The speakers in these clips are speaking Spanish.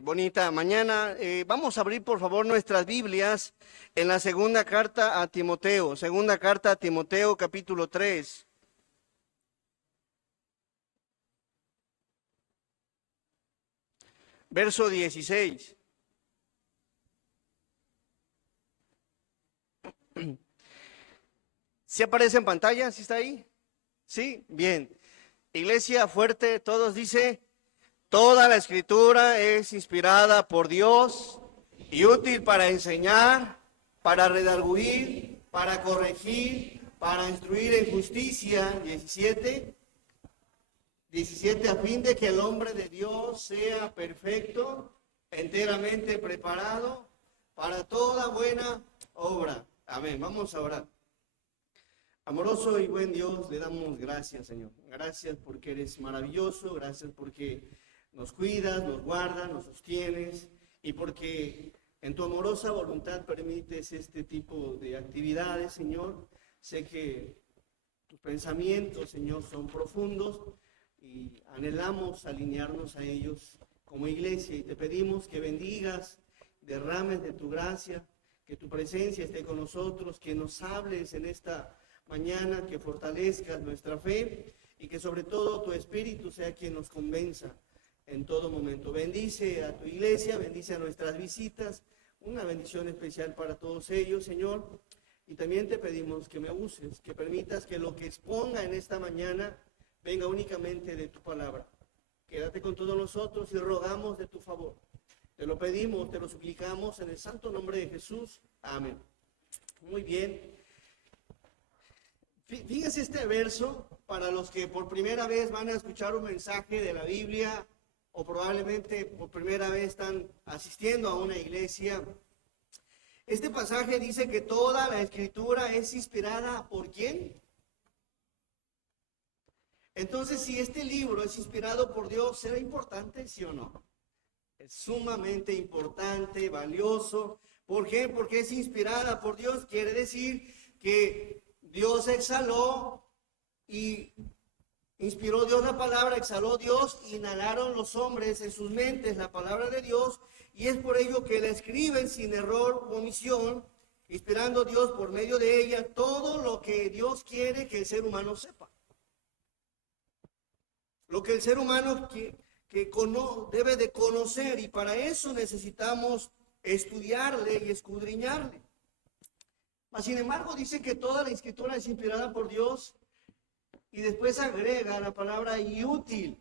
Bonita mañana. Vamos a abrir por favor nuestras Biblias en la segunda carta a Timoteo capítulo 3. Verso 16. ¿Sí aparece en pantalla? ¿Sí está ahí? Sí, bien. Iglesia fuerte, todos dice, toda la escritura es inspirada por Dios y útil para enseñar, para redarguir, para corregir, para instruir en justicia. 17, a fin de que el hombre de Dios sea perfecto, enteramente preparado para toda buena obra. Amén. Vamos a orar. Amoroso y buen Dios, le damos gracias, Señor. Gracias porque eres maravilloso, gracias porque nos cuidas, nos guardas, nos sostienes y porque en tu amorosa voluntad permites este tipo de actividades, Señor. Sé que tus pensamientos, Señor, son profundos y anhelamos alinearnos a ellos como iglesia y te pedimos que bendigas, derrames de tu gracia, que tu presencia esté con nosotros, que nos hables en esta mañana, que fortalezcas nuestra fe y que sobre todo tu Espíritu sea quien nos convenza en todo momento. Bendice a tu iglesia, bendice a nuestras visitas, una bendición especial para todos ellos, Señor. Y también te pedimos que me uses, que permitas que lo que exponga en esta mañana venga únicamente de tu palabra. Quédate con todos nosotros y rogamos de tu favor. Te lo pedimos, te lo suplicamos en el santo nombre de Jesús. Amén. Muy bien. Fíjense este verso, para los que por primera vez van a escuchar un mensaje de la Biblia o probablemente por primera vez están asistiendo a una iglesia. Este pasaje dice que toda la escritura es inspirada ¿por quién? Entonces, si este libro es inspirado por Dios, ¿será importante, sí o no? Es sumamente importante, valioso. ¿Por qué? Porque es inspirada por Dios. Quiere decir que Dios exhaló y inspiró Dios la palabra, exhaló Dios, inhalaron los hombres en sus mentes la palabra de Dios, y es por ello que la escriben sin error o omisión, inspirando Dios por medio de ella todo lo que Dios quiere que el ser humano sepa. Lo que el ser humano debe de conocer, y para eso necesitamos estudiarle y escudriñarle. Sin embargo, dice que toda la escritura es inspirada por Dios y después agrega la palabra y útil.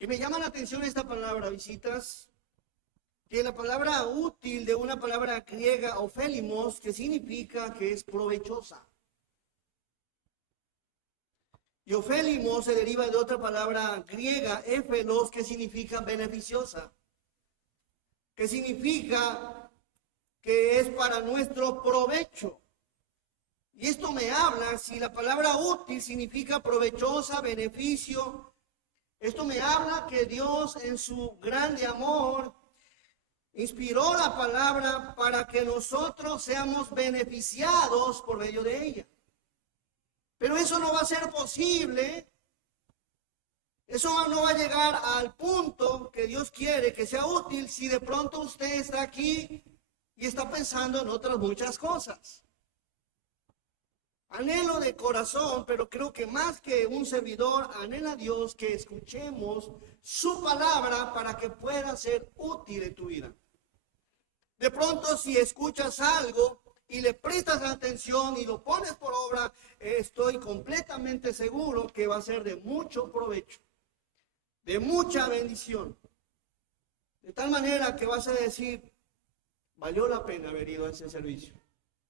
Y me llama la atención esta palabra, visitas, que la palabra útil de una palabra griega, ofélimos, que significa que es provechosa. Y ofélimos se deriva de otra palabra griega, éfelos, que significa beneficiosa, que significa que es para nuestro provecho. Y esto me habla, si la palabra útil significa provechosa, beneficio, esto me habla que Dios en su grande amor inspiró la palabra para que nosotros seamos beneficiados por medio de ella. Pero eso no va a ser posible, eso no va a llegar al punto que Dios quiere que sea útil si de pronto usted está aquí y está pensando en otras muchas cosas. Anhelo de corazón, pero creo que más que un servidor, anhela a Dios que escuchemos su palabra para que pueda ser útil en tu vida. De pronto, si escuchas algo y le prestas atención y lo pones por obra, estoy completamente seguro que va a ser de mucho provecho, de mucha bendición. De tal manera que vas a decir, valió la pena haber ido a ese servicio.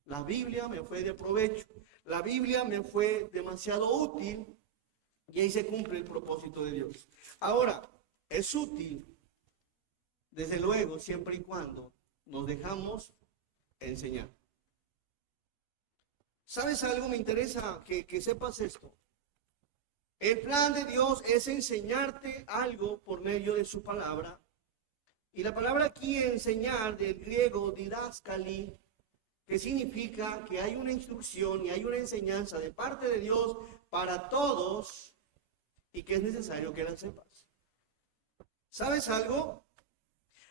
La Biblia me fue de provecho. La Biblia me fue demasiado útil y ahí se cumple el propósito de Dios. Ahora, es útil, desde luego, siempre y cuando nos dejamos enseñar. ¿Sabes algo? Me interesa que sepas esto. El plan de Dios es enseñarte algo por medio de su palabra. Y la palabra aquí, enseñar, del griego didaskali, que significa que hay una instrucción y hay una enseñanza de parte de Dios para todos y que es necesario que la sepas. ¿Sabes algo?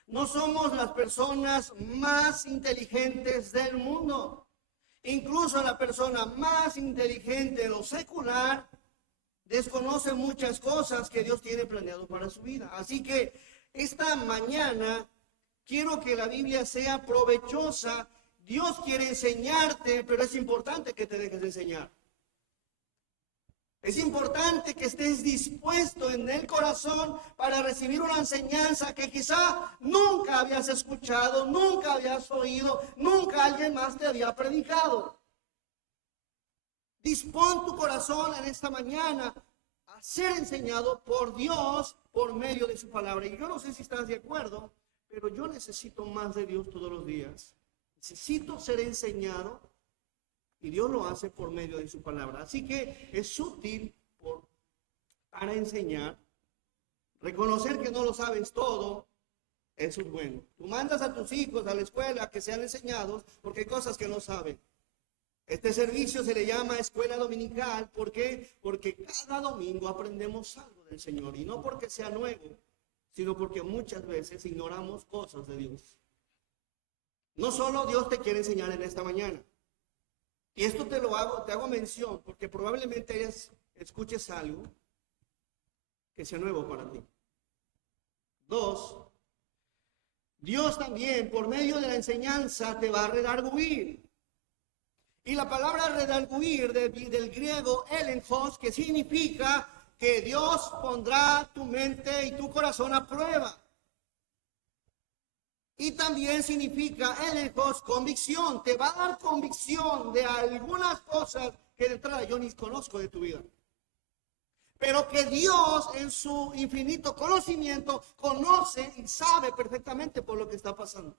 No somos las personas más inteligentes del mundo. Incluso la persona más inteligente en lo secular desconoce muchas cosas que Dios tiene planeado para su vida. Así que esta mañana quiero que la Biblia sea provechosa. Dios quiere enseñarte, pero es importante que te dejes enseñar. Es importante que estés dispuesto en el corazón para recibir una enseñanza que quizá nunca habías escuchado, nunca habías oído, nunca alguien más te había predicado. Dispón tu corazón en esta mañana a ser enseñado por Dios por medio de su palabra. Y yo no sé si estás de acuerdo, pero yo necesito más de Dios todos los días. Necesito ser enseñado. Y Dios lo hace por medio de su palabra. Así que es útil para enseñar. Reconocer que no lo sabes todo, eso es bueno. Tú mandas a tus hijos a la escuela que sean enseñados porque hay cosas que no saben. Este servicio se le llama escuela dominical. ¿Por qué? Porque cada domingo aprendemos algo del Señor. Y no porque sea nuevo, sino porque muchas veces ignoramos cosas de Dios. No solo Dios te quiere enseñar en esta mañana. Y esto te hago mención porque probablemente escuches algo que sea nuevo para ti. 2, Dios también por medio de la enseñanza te va a redarguir. Y la palabra redarguir del griego elenchos, que significa que Dios pondrá tu mente y tu corazón a prueba. Y también significa elenchos, convicción. Te va a dar convicción de algunas cosas que de entrada yo ni conozco de tu vida. Pero que Dios en su infinito conocimiento conoce y sabe perfectamente por lo que está pasando.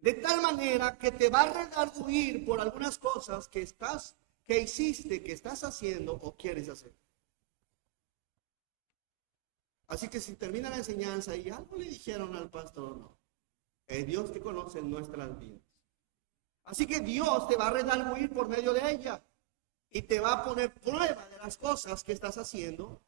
De tal manera que te va a redarguir por algunas cosas que hiciste, que estás haciendo o quieres hacer. Así que si termina la enseñanza y algo le dijeron al pastor, no. Es Dios que conoce nuestras vidas. Así que Dios te va a redarguir por medio de ella. Y te va a poner prueba de las cosas que estás haciendo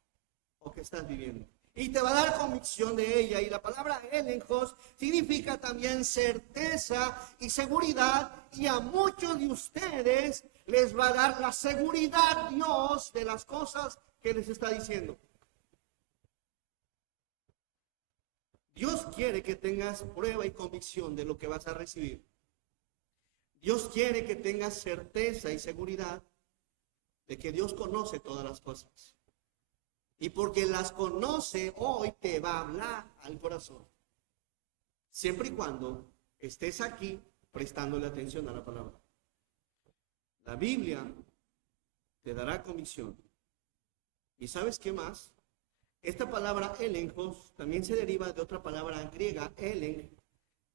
o que estás viviendo. Y te va a dar convicción de ella. Y la palabra elenchos significa también certeza y seguridad. Y a muchos de ustedes les va a dar la seguridad Dios de las cosas que les está diciendo. Dios quiere que tengas prueba y convicción de lo que vas a recibir. Dios quiere que tengas certeza y seguridad de que Dios conoce todas las cosas. Y porque las conoce, hoy te va a hablar al corazón. Siempre y cuando estés aquí prestándole atención a la palabra. La Biblia te dará convicción. ¿Y sabes qué más? Esta palabra elenchos también se deriva de otra palabra griega, elen,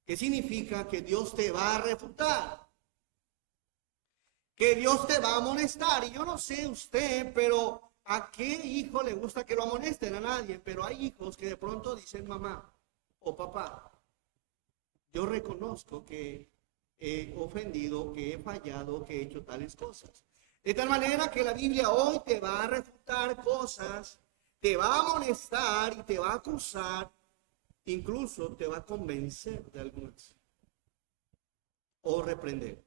que significa que Dios te va a refutar. Que Dios te va a amonestar. Y yo no sé usted, pero ¿a qué hijo le gusta que lo amonesten? A nadie. Pero hay hijos que de pronto dicen mamá o papá, yo reconozco que he ofendido, que he fallado, que he hecho tales cosas. De tal manera que la Biblia hoy te va a refutar cosas, te va a amonestar y te va a acusar, incluso te va a convencer de algunas o reprender.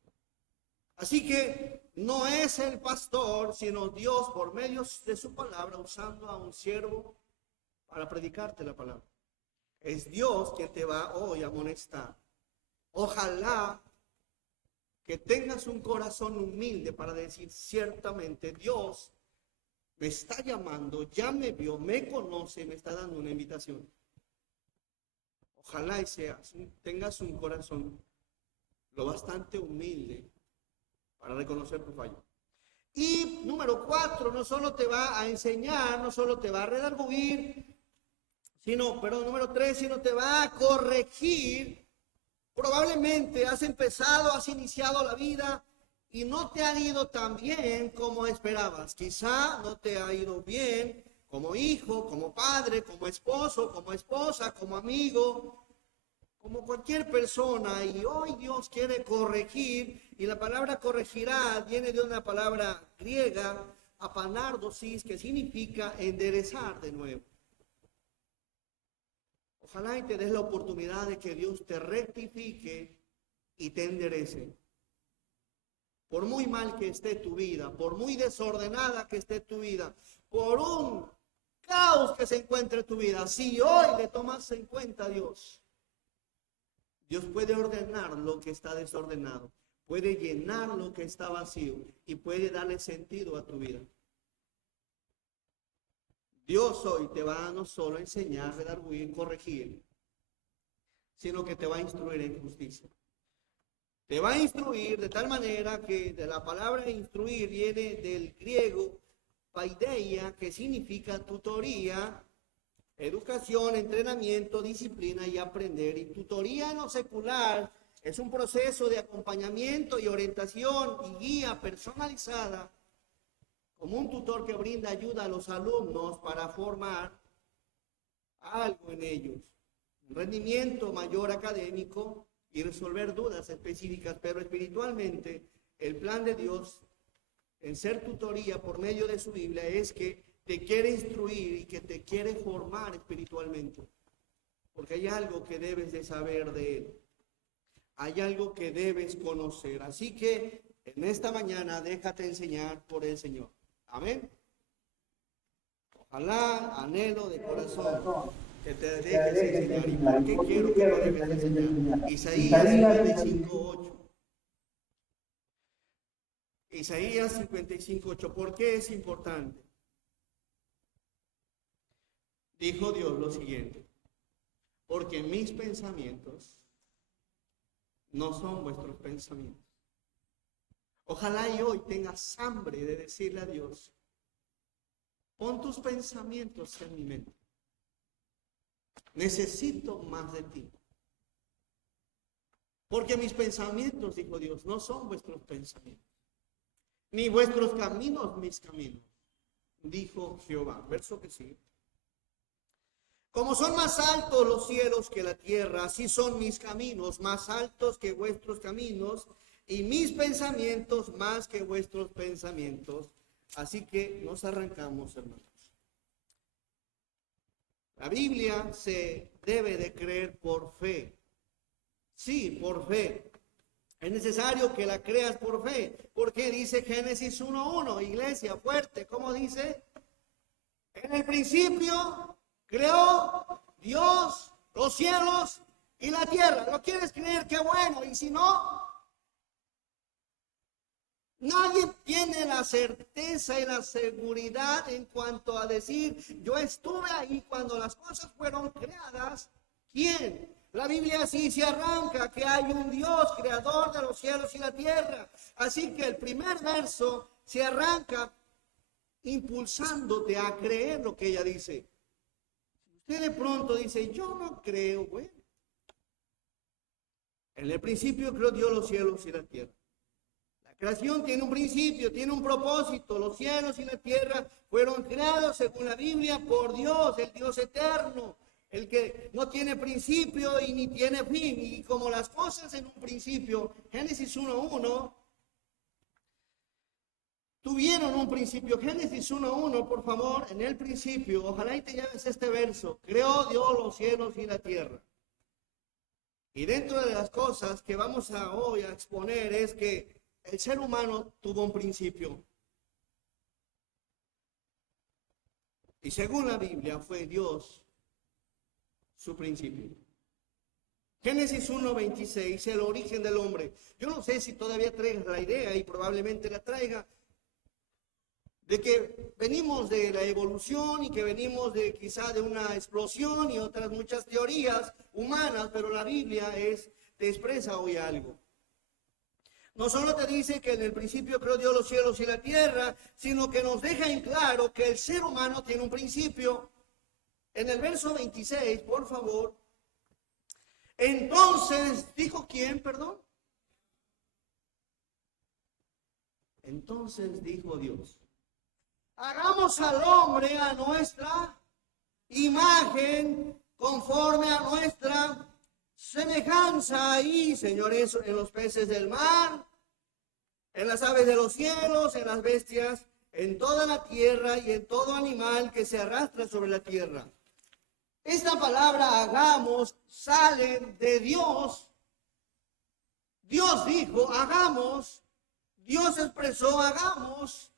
Así que no es el pastor, sino Dios por medio de su palabra, usando a un siervo para predicarte la palabra. Es Dios quien te va hoy a amonestar. Ojalá que tengas un corazón humilde para decir ciertamente Dios me está llamando, ya me vio, me conoce, me está dando una invitación. Ojalá y tengas un corazón lo bastante humilde para reconocer tu fallo. Y número 4, no solo te va a enseñar, no solo te va a redarguir, número 3, sino te va a corregir. Probablemente has iniciado la vida y no te ha ido tan bien como esperabas. Quizá no te ha ido bien como hijo, como padre, como esposo, como esposa, como amigo, como cualquier persona. Y hoy Dios quiere corregir, y la palabra corregirá viene de una palabra griega, apanardosis, que significa enderezar de nuevo. Ojalá y te des la oportunidad de que Dios te rectifique y te enderece. Por muy mal que esté tu vida, por muy desordenada que esté tu vida, por un caos que se encuentre tu vida, si hoy le tomas en cuenta a Dios, Dios puede ordenar lo que está desordenado, puede llenar lo que está vacío y puede darle sentido a tu vida. Dios hoy te va a no solo enseñar, redarguir, corregir, sino que te va a instruir en justicia. Te va a instruir de tal manera que de la palabra instruir viene del griego paideia, que significa tutoría, educación, entrenamiento, disciplina y aprender. Y tutoría en lo secular es un proceso de acompañamiento y orientación y guía personalizada, como un tutor que brinda ayuda a los alumnos para formar algo en ellos, un rendimiento mayor académico y resolver dudas específicas. Pero espiritualmente el plan de Dios en ser tutoría por medio de su Biblia es que te quiere instruir y que te quiere formar espiritualmente, porque hay algo que debes de saber de Él, hay algo que debes conocer. Así que en esta mañana déjate enseñar por el Señor. Amén. Ojalá, anhelo de corazón que te dejes enseñar. ¿Y por qué quiero que lo dejes enseñar? Isaías 55:8. Isaías 55:8. ¿Por qué es importante? Dijo Dios lo siguiente: porque mis pensamientos no son vuestros pensamientos. Ojalá y hoy tengas hambre de decirle a Dios: pon tus pensamientos en mi mente. Necesito más de ti. Porque mis pensamientos, dijo Dios, no son vuestros pensamientos, ni vuestros caminos mis caminos, dijo Jehová. Verso que sigue. Como son más altos los cielos que la tierra, así son mis caminos más altos que vuestros caminos, y mis pensamientos más que vuestros pensamientos. Así que nos arrancamos, hermanos. La Biblia se debe de creer por fe. Sí, por fe. Es necesario que la creas por fe, porque dice Génesis 1:1, iglesia fuerte, ¿cómo dice? En el principio creó Dios los cielos y la tierra. ¿Lo quieres creer? Qué bueno. Y si no, nadie tiene la certeza y la seguridad en cuanto a decir, yo estuve ahí cuando las cosas fueron creadas. ¿Quién? La Biblia así se arranca, que hay un Dios creador de los cielos y la tierra. Así que el primer verso se arranca impulsándote a creer lo que ella dice. Usted de pronto dice, yo no creo, bueno. En el principio creó Dios los cielos y la tierra. La creación tiene un principio, tiene un propósito. Los cielos y la tierra fueron creados, según la Biblia, por Dios, el Dios eterno, el que no tiene principio y ni tiene fin. Y como las cosas en un principio, Génesis 1:1, tuvieron un principio. Génesis 1:1, por favor, en el principio, ojalá y te lleves este verso: creó Dios los cielos y la tierra. Y dentro de las cosas que vamos hoy a exponer es que el ser humano tuvo un principio. Y según la Biblia fue Dios su principio. Génesis 1:26, el origen del hombre. Yo no sé si todavía traigas la idea, y probablemente la traiga, de que venimos de la evolución y que venimos de quizá de una explosión y otras muchas teorías humanas, pero la Biblia te expresa hoy algo. No solo te dice que en el principio creó Dios los cielos y la tierra, sino que nos deja en claro que el ser humano tiene un principio. En el verso 26, por favor. Entonces, ¿dijo quién, perdón? Entonces dijo Dios: hagamos al hombre a nuestra imagen, conforme a nuestra semejanza. Y, señores, en los peces del mar, en las aves de los cielos, en las bestias, en toda la tierra y en todo animal que se arrastra sobre la tierra. Esta palabra hagamos sale de Dios. Dios dijo, hagamos. Dios expresó, hagamos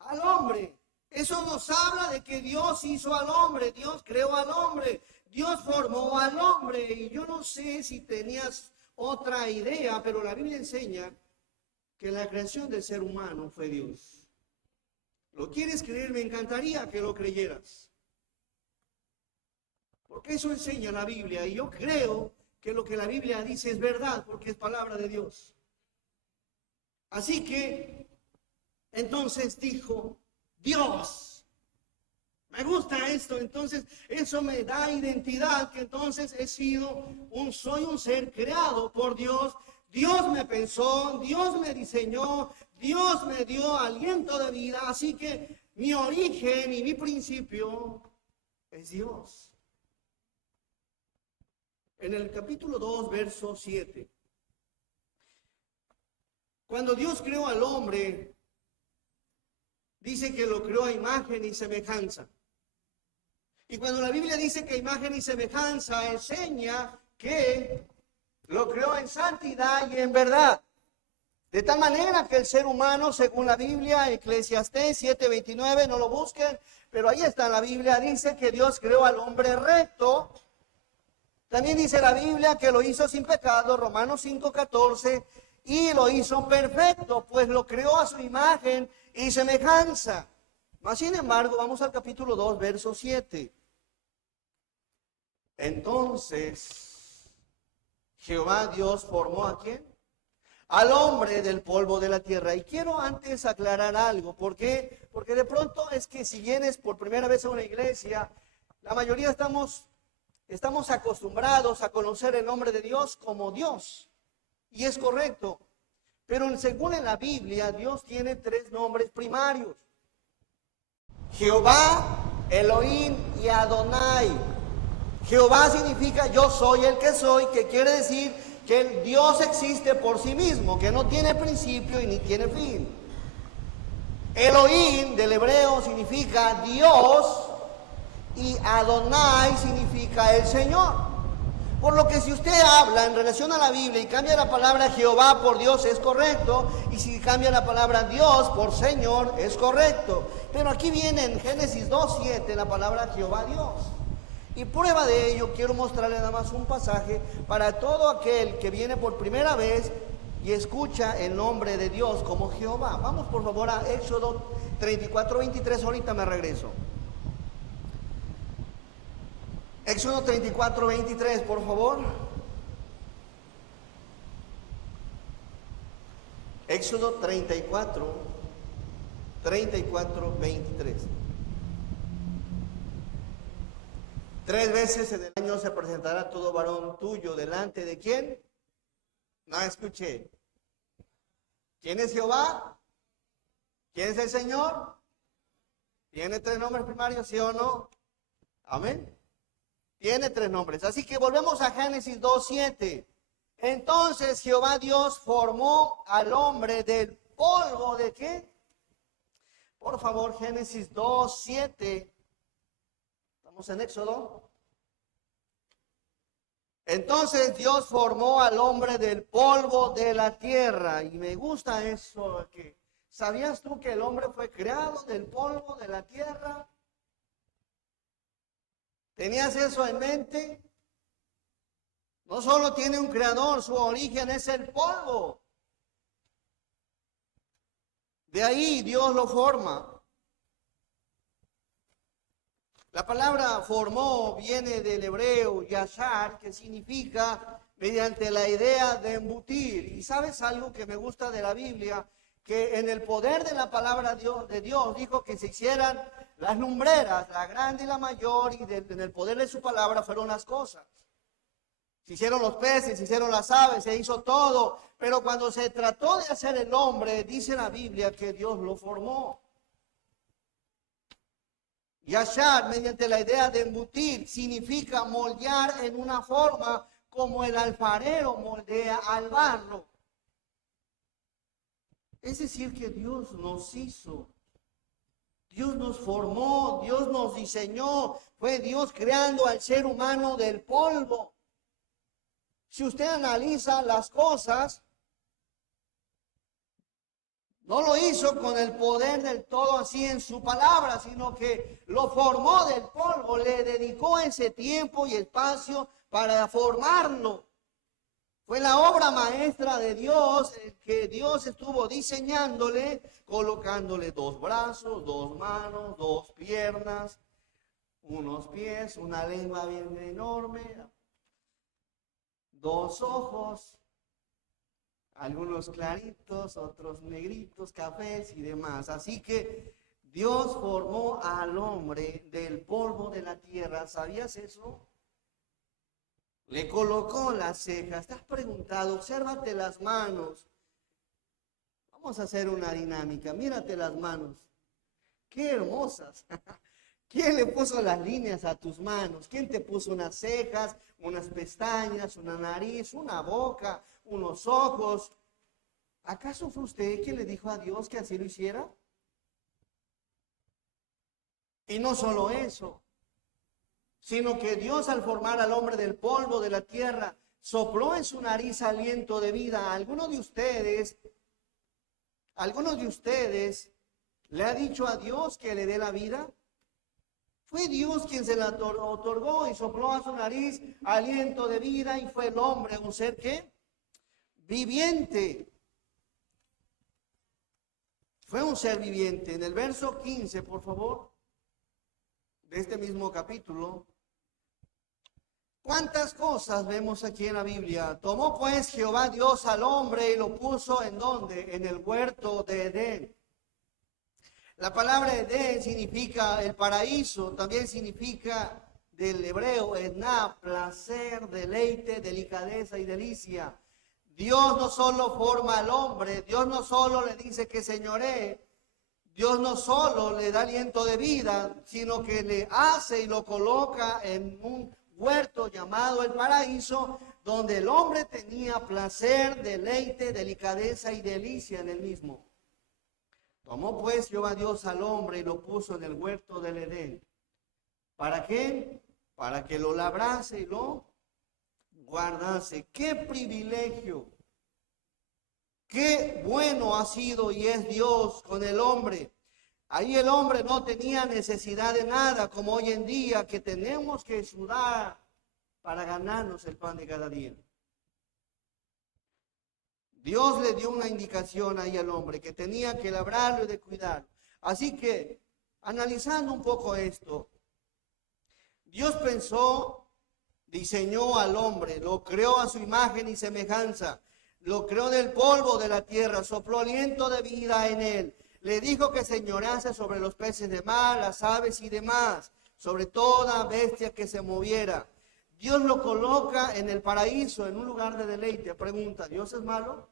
al hombre. Eso nos habla de que Dios hizo al hombre, Dios creó al hombre, Dios formó al hombre. Y yo no sé si tenías otra idea, pero la Biblia enseña que la creación del ser humano fue Dios. ¿Lo quieres creer? Me encantaría que lo creyeras. Porque eso enseña la Biblia y yo creo que lo que la Biblia dice es verdad porque es palabra de Dios. Así que, entonces dijo Dios. Me gusta esto, entonces eso me da identidad, que entonces soy un ser creado por Dios. Dios me pensó, Dios me diseñó, Dios me dio aliento de vida, así que mi origen y mi principio es Dios. En el capítulo 2, verso 7. Cuando Dios creó al hombre, dice que lo creó a imagen y semejanza. Y cuando la Biblia dice que imagen y semejanza, enseña que lo creó en santidad y en verdad. De tal manera que el ser humano, según la Biblia, Eclesiastés 7:29, no lo busquen, pero ahí está la Biblia, dice que Dios creó al hombre recto. También dice la Biblia que lo hizo sin pecado, Romanos 5:14, y lo hizo perfecto, pues lo creó a su imagen y semejanza. Mas, sin embargo, vamos al capítulo 2, verso 7. Entonces, Jehová Dios formó ¿a quién? Al hombre del polvo de la tierra. Y quiero antes aclarar algo. ¿Por qué? Porque de pronto es que si vienes por primera vez a una iglesia, la mayoría estamos acostumbrados a conocer el nombre de Dios como Dios. Y es correcto. Pero según en la Biblia, Dios tiene 3 nombres primarios. Jehová, Elohim y Adonai. Jehová significa yo soy el que soy, que quiere decir que el Dios existe por sí mismo, que no tiene principio y ni tiene fin. Elohim del hebreo significa Dios y Adonai significa el Señor. Por lo que si usted habla en relación a la Biblia y cambia la palabra Jehová por Dios es correcto, y si cambia la palabra Dios por Señor es correcto. Pero aquí viene en Génesis 2:7 la palabra Jehová Dios. Y prueba de ello, quiero mostrarle nada más un pasaje para todo aquel que viene por primera vez y escucha el nombre de Dios como Jehová. Vamos por favor a Éxodo 34:23, ahorita me regreso. Éxodo 34:23, por favor. Éxodo 34:23. 3 veces en el año se presentará todo varón tuyo delante de ¿quién? No escuché. ¿Quién es Jehová? ¿Quién es el Señor? ¿Tiene 3 nombres primarios, sí o no? Amén. Tiene 3 nombres. Así que volvemos a Génesis 2:7. Entonces Jehová Dios formó al hombre del polvo de ¿qué? Por favor, Génesis 2:7. Estamos en Éxodo. Entonces Dios formó al hombre del polvo de la tierra. Y me gusta eso. ¿Sabías tú que el hombre fue creado del polvo de la tierra? ¿Tenías eso en mente? No solo tiene un creador, su origen es el polvo. De ahí Dios lo forma. La palabra formó viene del hebreo yashar, que significa mediante la idea de embutir. Y sabes algo que me gusta de la Biblia, que en el poder de la palabra de Dios dijo que se hicieran las lumbreras, la grande y la mayor, y en el poder de su palabra fueron las cosas. Se hicieron los peces, se hicieron las aves, se hizo todo. Pero cuando se trató de hacer el hombre, dice la Biblia que Dios lo formó. Yashar, mediante la idea de embutir, significa moldear en una forma como el alfarero moldea al barro. Es decir, que Dios nos hizo Dios nos formó, Dios nos diseñó, fue Dios creando al ser humano del polvo. Si usted analiza las cosas, no lo hizo con el poder del todo así en su palabra, sino que lo formó del polvo, le dedicó ese tiempo y espacio para formarlo. Fue la obra maestra de Dios, que Dios estuvo diseñándole, colocándole 2 brazos, 2 manos, 2 piernas, unos pies, una lengua bien enorme, 2 ojos, algunos claritos, otros negritos, cafés y demás. Así que Dios formó al hombre del polvo de la tierra. ¿Sabías eso? Le colocó las cejas. ¿Te has preguntado? Obsérvate las manos. Vamos a hacer una dinámica. Mírate las manos. ¡Qué hermosas! ¿Quién le puso las líneas a tus manos? ¿Quién te puso unas cejas, unas pestañas, una nariz, una boca, unos ojos? ¿Acaso fue usted quien le dijo a Dios que así lo hiciera? Y no solo eso, sino que Dios, al formar al hombre del polvo de la tierra, sopló en su nariz aliento de vida. ¿Alguno de ustedes le ha dicho a Dios que le dé la vida? Fue Dios quien se la otorgó y sopló a su nariz aliento de vida, y fue el hombre un ser ¿qué? Viviente. Fue un ser viviente. En el verso 15, por favor, de este mismo capítulo, ¿cuántas cosas vemos aquí en la Biblia? Tomó pues Jehová Dios al hombre y lo puso ¿en dónde? En el huerto de Edén. La palabra Edén significa el paraíso, también significa del hebreo edná, placer, deleite, delicadeza y delicia. Dios no solo forma al hombre, Dios no solo le dice que señoree, Dios no solo le da aliento de vida, sino que le hace y lo coloca en un huerto llamado el paraíso, donde el hombre tenía placer, deleite, delicadeza y delicia en el mismo. Tomó pues Jehová Dios al hombre y lo puso en el huerto del Edén. ¿Para qué? Para que lo labrase y lo guardase. ¡Qué privilegio! ¡Qué bueno ha sido y es Dios con el hombre! Ahí el hombre no tenía necesidad de nada, como hoy en día, que tenemos que sudar para ganarnos el pan de cada día. Dios le dio una indicación ahí al hombre, que tenía que labrarlo y de cuidar. Así que, analizando un poco esto, Dios pensó, diseñó al hombre, lo creó a su imagen y semejanza, lo creó del polvo de la tierra, sopló aliento de vida en él, le dijo que señorease sobre los peces de mar, las aves y demás, sobre toda bestia que se moviera. Dios lo coloca en el paraíso, en un lugar de deleite. Pregunta, ¿Dios es malo?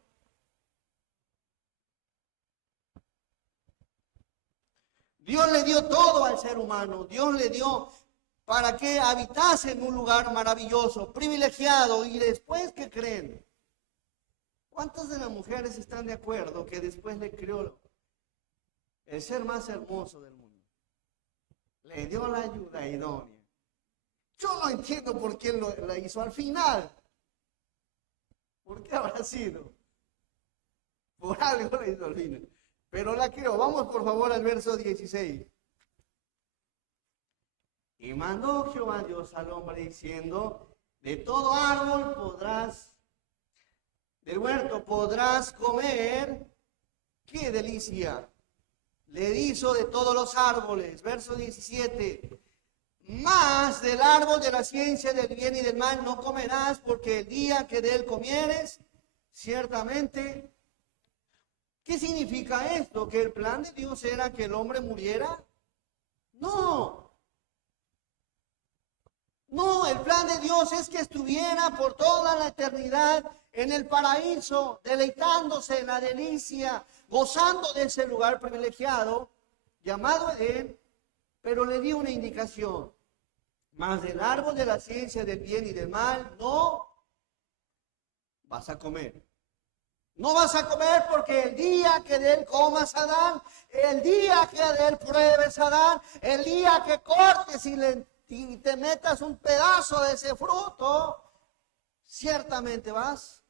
Dios le dio todo al ser humano. Dios le dio para que habitase en un lugar maravilloso, privilegiado. Y después, ¿qué creen? ¿Cuántas de las mujeres están de acuerdo que después le creó el ser más hermoso del mundo? Le dio la ayuda idónea. Yo no entiendo por qué la hizo al final. ¿Por qué habrá sido? Por algo la hizo al final. Pero la creo. Vamos por favor al verso 16. Y mandó Jehová Dios al hombre diciendo, de todo árbol del huerto podrás comer. ¡Qué delicia! Le hizo de todos los árboles. Verso 17. Mas del árbol de la ciencia del bien y del mal no comerás, porque el día que de él comieres, ciertamente. ¿Qué significa esto? ¿Que el plan de Dios era que el hombre muriera? No. No, el plan de Dios es que estuviera por toda la eternidad en el paraíso, deleitándose en la delicia, gozando de ese lugar privilegiado, llamado Edén, pero le dio una indicación. Mas del árbol de la ciencia del bien y del mal no vas a comer. No vas a comer porque el día que de él comas, Adán, el día que de él pruebes, Adán, el día que cortes y te metas un pedazo de ese fruto, ciertamente vas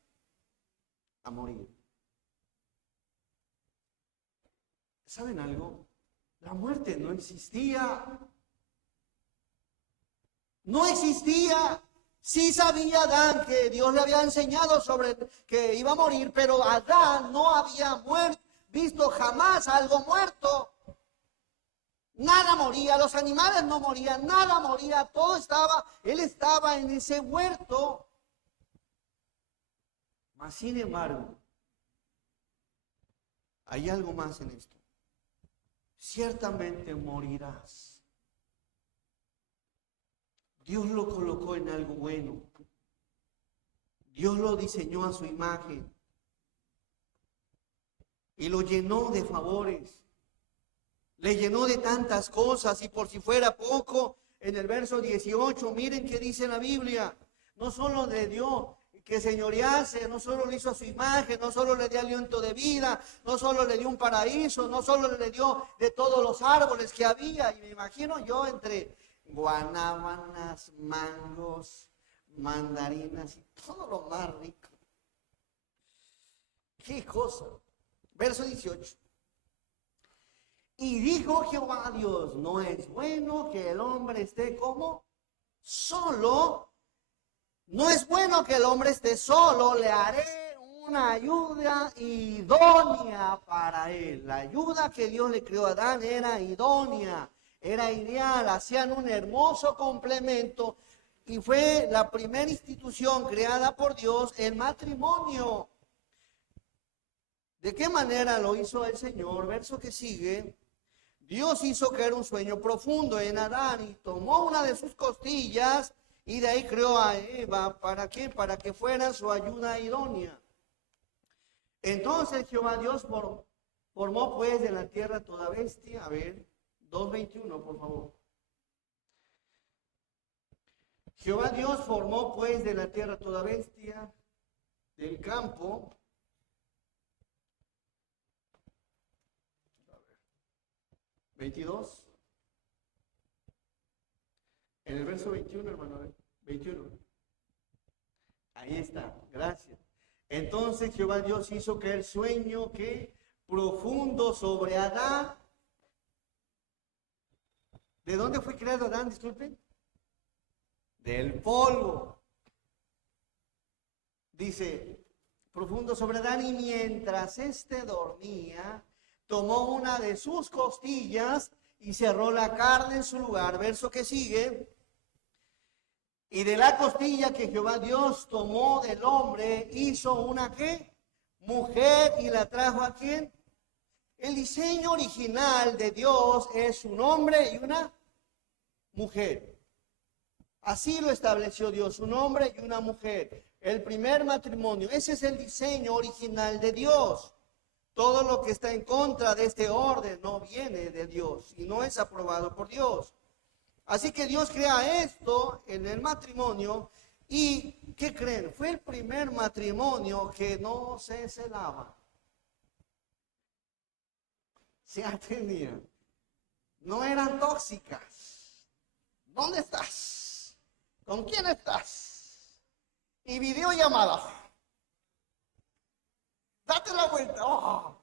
a morir. ¿Saben algo? La muerte no existía. No existía. Sí sabía Adán que Dios le había enseñado sobre que iba a morir, pero Adán no había visto jamás algo muerto. Nada moría, los animales no morían, nada moría, todo estaba, él estaba en ese huerto. Mas sin embargo, hay algo más en esto. Ciertamente morirás. Dios lo colocó en algo bueno. Dios lo diseñó a su imagen y lo llenó de favores. Le llenó de tantas cosas y por si fuera poco, en el verso 18, miren qué dice la Biblia. No solo le dio que señorease, no solo le hizo a su imagen, no solo le dio aliento de vida, no solo le dio un paraíso, no solo le dio de todos los árboles que había. Y me imagino yo entre guanábanas, mangos, mandarinas y todo lo más rico. ¡Qué cosa! Verso 18. Y dijo Jehová Dios, no es bueno que el hombre esté como solo. No es bueno que el hombre esté solo, le haré una ayuda idónea para él. La ayuda que Dios le creó a Adán era idónea, era ideal, hacían un hermoso complemento y fue la primera institución creada por Dios, el matrimonio. ¿De qué manera lo hizo el Señor? Verso que sigue. Dios hizo caer un sueño profundo en Adán y tomó una de sus costillas y de ahí creó a Eva. ¿Para qué? Para que fuera su ayuda idónea. Entonces Jehová Dios formó pues de la tierra toda bestia. A ver, 2:21 por favor. Jehová Dios formó pues de la tierra toda bestia del campo. 22. En el verso 21, hermano, 21. Ahí está, gracias. Entonces Jehová Dios hizo caer sueño que profundo sobre Adán. ¿De dónde fue creado Adán? Disculpen. Del polvo. Dice, profundo sobre Adán, y mientras éste dormía, tomó una de sus costillas y cerró la carne en su lugar. Verso que sigue. Y de la costilla que Jehová Dios tomó del hombre, hizo una ¿qué? Mujer, y la trajo ¿a quién? El diseño original de Dios es un hombre y una mujer. Así lo estableció Dios, un hombre y una mujer. El primer matrimonio, ese es el diseño original de Dios. Todo lo que está en contra de este orden no viene de Dios y no es aprobado por Dios. Así que Dios crea esto en el matrimonio y, ¿qué creen? Fue el primer matrimonio que no se celaba. Se atendían. No eran tóxicas. ¿Dónde estás? ¿Con quién estás? Y videollamada. Date la vuelta. Oh.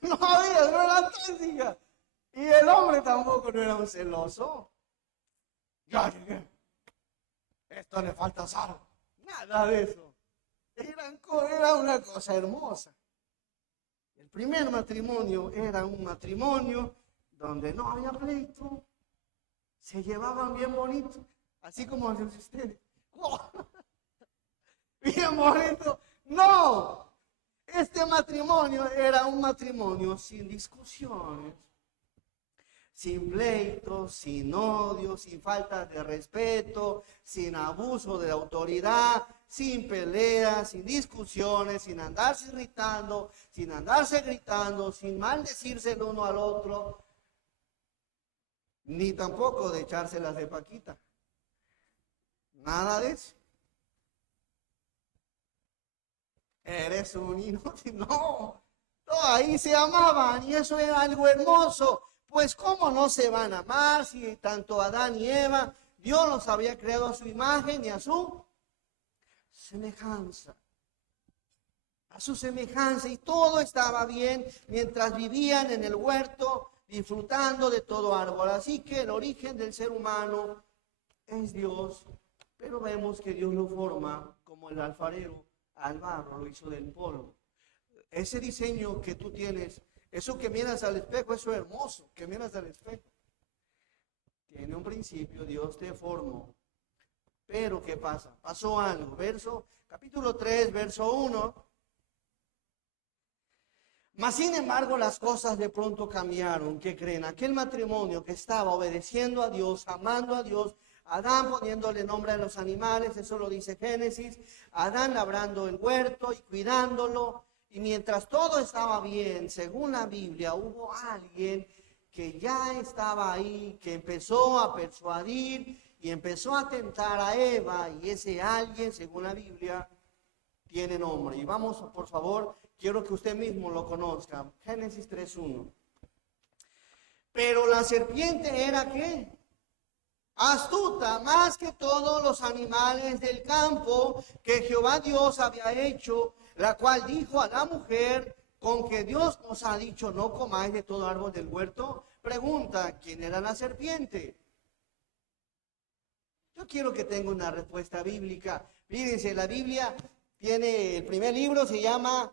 No había, no eran tóxicas. Y el hombre tampoco no era un celoso. Ya llegué. Esto le falta sal. Nada de eso. Era una cosa hermosa. El primer matrimonio era un matrimonio donde no había pleito. Se llevaban bien bonito. Así como hacen ustedes. ¡Oh! Bien bonito. No. Este matrimonio era un matrimonio sin discusiones. Sin pleitos, sin odio, sin falta de respeto, sin abuso de autoridad, sin peleas, sin discusiones, sin andarse irritando, sin andarse gritando, sin maldecirse el uno al otro, ni tampoco de echárselas de Paquita. Nada de eso. eres un inútil. No, no, ahí se amaban y eso era algo hermoso. Pues cómo no se van a amar si tanto Adán y Eva, Dios los había creado a su imagen y a su semejanza. A su semejanza y todo estaba bien mientras vivían en el huerto disfrutando de todo árbol. Así que el origen del ser humano es Dios, pero vemos que Dios lo forma como el alfarero al barro, lo hizo del polvo. Ese diseño que tú tienes, eso que miras al espejo, eso es hermoso, que miras al espejo. Tiene un principio, Dios te formó. Pero ¿qué pasa? Pasó algo. Capítulo 3, verso 1. Mas sin embargo las cosas de pronto cambiaron. ¿Qué creen? Aquel matrimonio que estaba obedeciendo a Dios, amando a Dios, Adán poniéndole nombre a los animales, eso lo dice Génesis, Adán labrando el huerto y cuidándolo, y mientras todo estaba bien, según la Biblia, hubo alguien que ya estaba ahí, que empezó a persuadir y empezó a tentar a Eva, y ese alguien, según la Biblia, tiene nombre. Y vamos, por favor, quiero que usted mismo lo conozca. Génesis 3:1. Pero la serpiente era ¿qué? Astuta más que todos los animales del campo que Jehová Dios había hecho, la cual dijo a la mujer, con que Dios os ha dicho, no comáis de todo árbol del huerto. Pregunta, ¿quién era la serpiente? Yo quiero que tenga una respuesta bíblica. Fíjense, la Biblia tiene, el primer libro se llama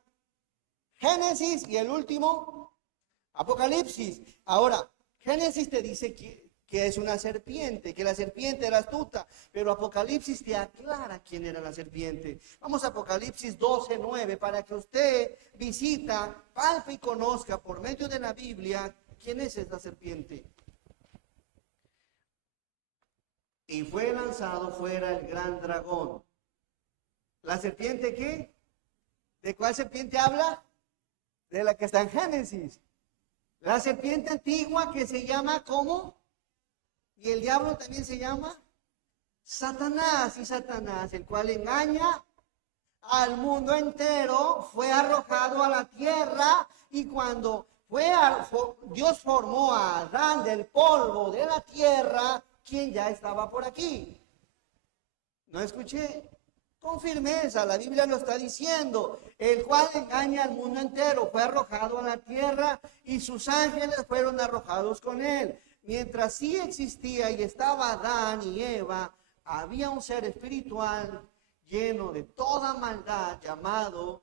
Génesis y el último, Apocalipsis. Ahora, Génesis te dice que es una serpiente, que la serpiente era astuta, pero Apocalipsis te aclara quién era la serpiente. Vamos a Apocalipsis 12:9 para que usted visita, palpe y conozca por medio de la Biblia quién es esta serpiente. Y fue lanzado fuera el gran dragón. ¿La serpiente qué? ¿De cuál serpiente habla? De la que está en Génesis. La serpiente antigua que se llama ¿cómo? Y el diablo también se llama Satanás. Y Satanás, el cual engaña al mundo entero, fue arrojado a la tierra. Y cuando Dios formó a Adán del polvo de la tierra, ¿quién ya estaba por aquí? ¿No escuché? Con firmeza, la Biblia lo está diciendo, el cual engaña al mundo entero, fue arrojado a la tierra y sus ángeles fueron arrojados con él. Mientras sí existía y estaba Adán y Eva, había un ser espiritual lleno de toda maldad llamado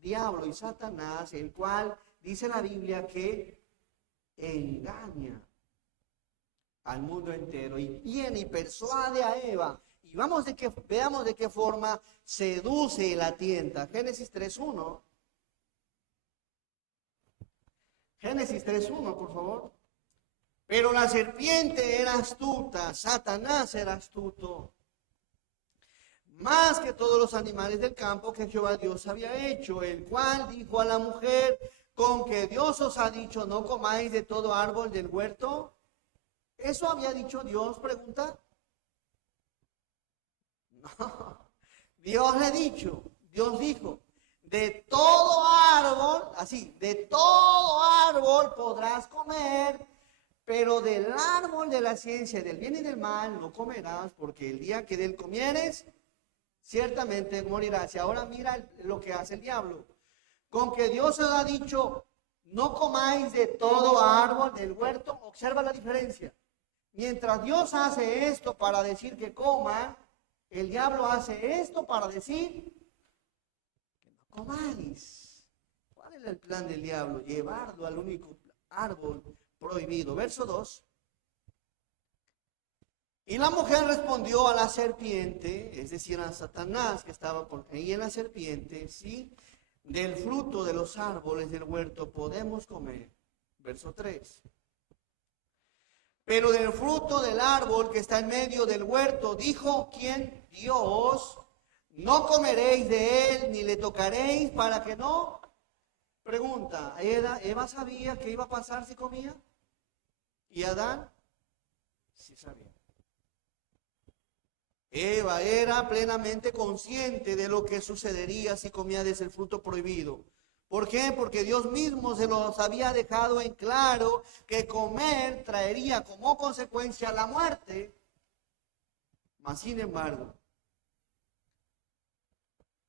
diablo y Satanás, el cual dice la Biblia que engaña al mundo entero y viene y persuade a Eva. Y veamos de qué forma seduce y la tienta. Génesis 3:1. Génesis 3:1, por favor. Pero la serpiente era astuta, Satanás era astuto, más que todos los animales del campo que Jehová Dios había hecho, el cual dijo a la mujer, con que Dios os ha dicho, no comáis de todo árbol del huerto. ¿Eso había dicho Dios? Pregunta. No, Dios dijo, de todo árbol, así, de todo árbol podrás comer, pero del árbol de la ciencia del bien y del mal no comerás, porque el día que de él comieres, ciertamente morirás. Y ahora mira lo que hace el diablo. Con que Dios os ha dicho, no comáis de todo árbol del huerto, observa la diferencia. Mientras Dios hace esto para decir que coman, el diablo hace esto para decir que no comáis. ¿Cuál es el plan del diablo? Llevarlo al único árbol prohibido. Verso 2. Y la mujer respondió a la serpiente, es decir, a Satanás que estaba por ahí en la serpiente, sí, del fruto de los árboles del huerto podemos comer. Verso 3. Pero del fruto del árbol que está en medio del huerto, dijo, ¿quién? Dios, no comeréis de él, ni le tocaréis para que no. Pregunta, ¿Eva sabía qué iba a pasar si comía? ¿Y Adán? Sí sabía. Eva era plenamente consciente de lo que sucedería si comía de ese fruto prohibido. ¿Por qué? Porque Dios mismo se los había dejado en claro que comer traería como consecuencia la muerte. Mas sin embargo,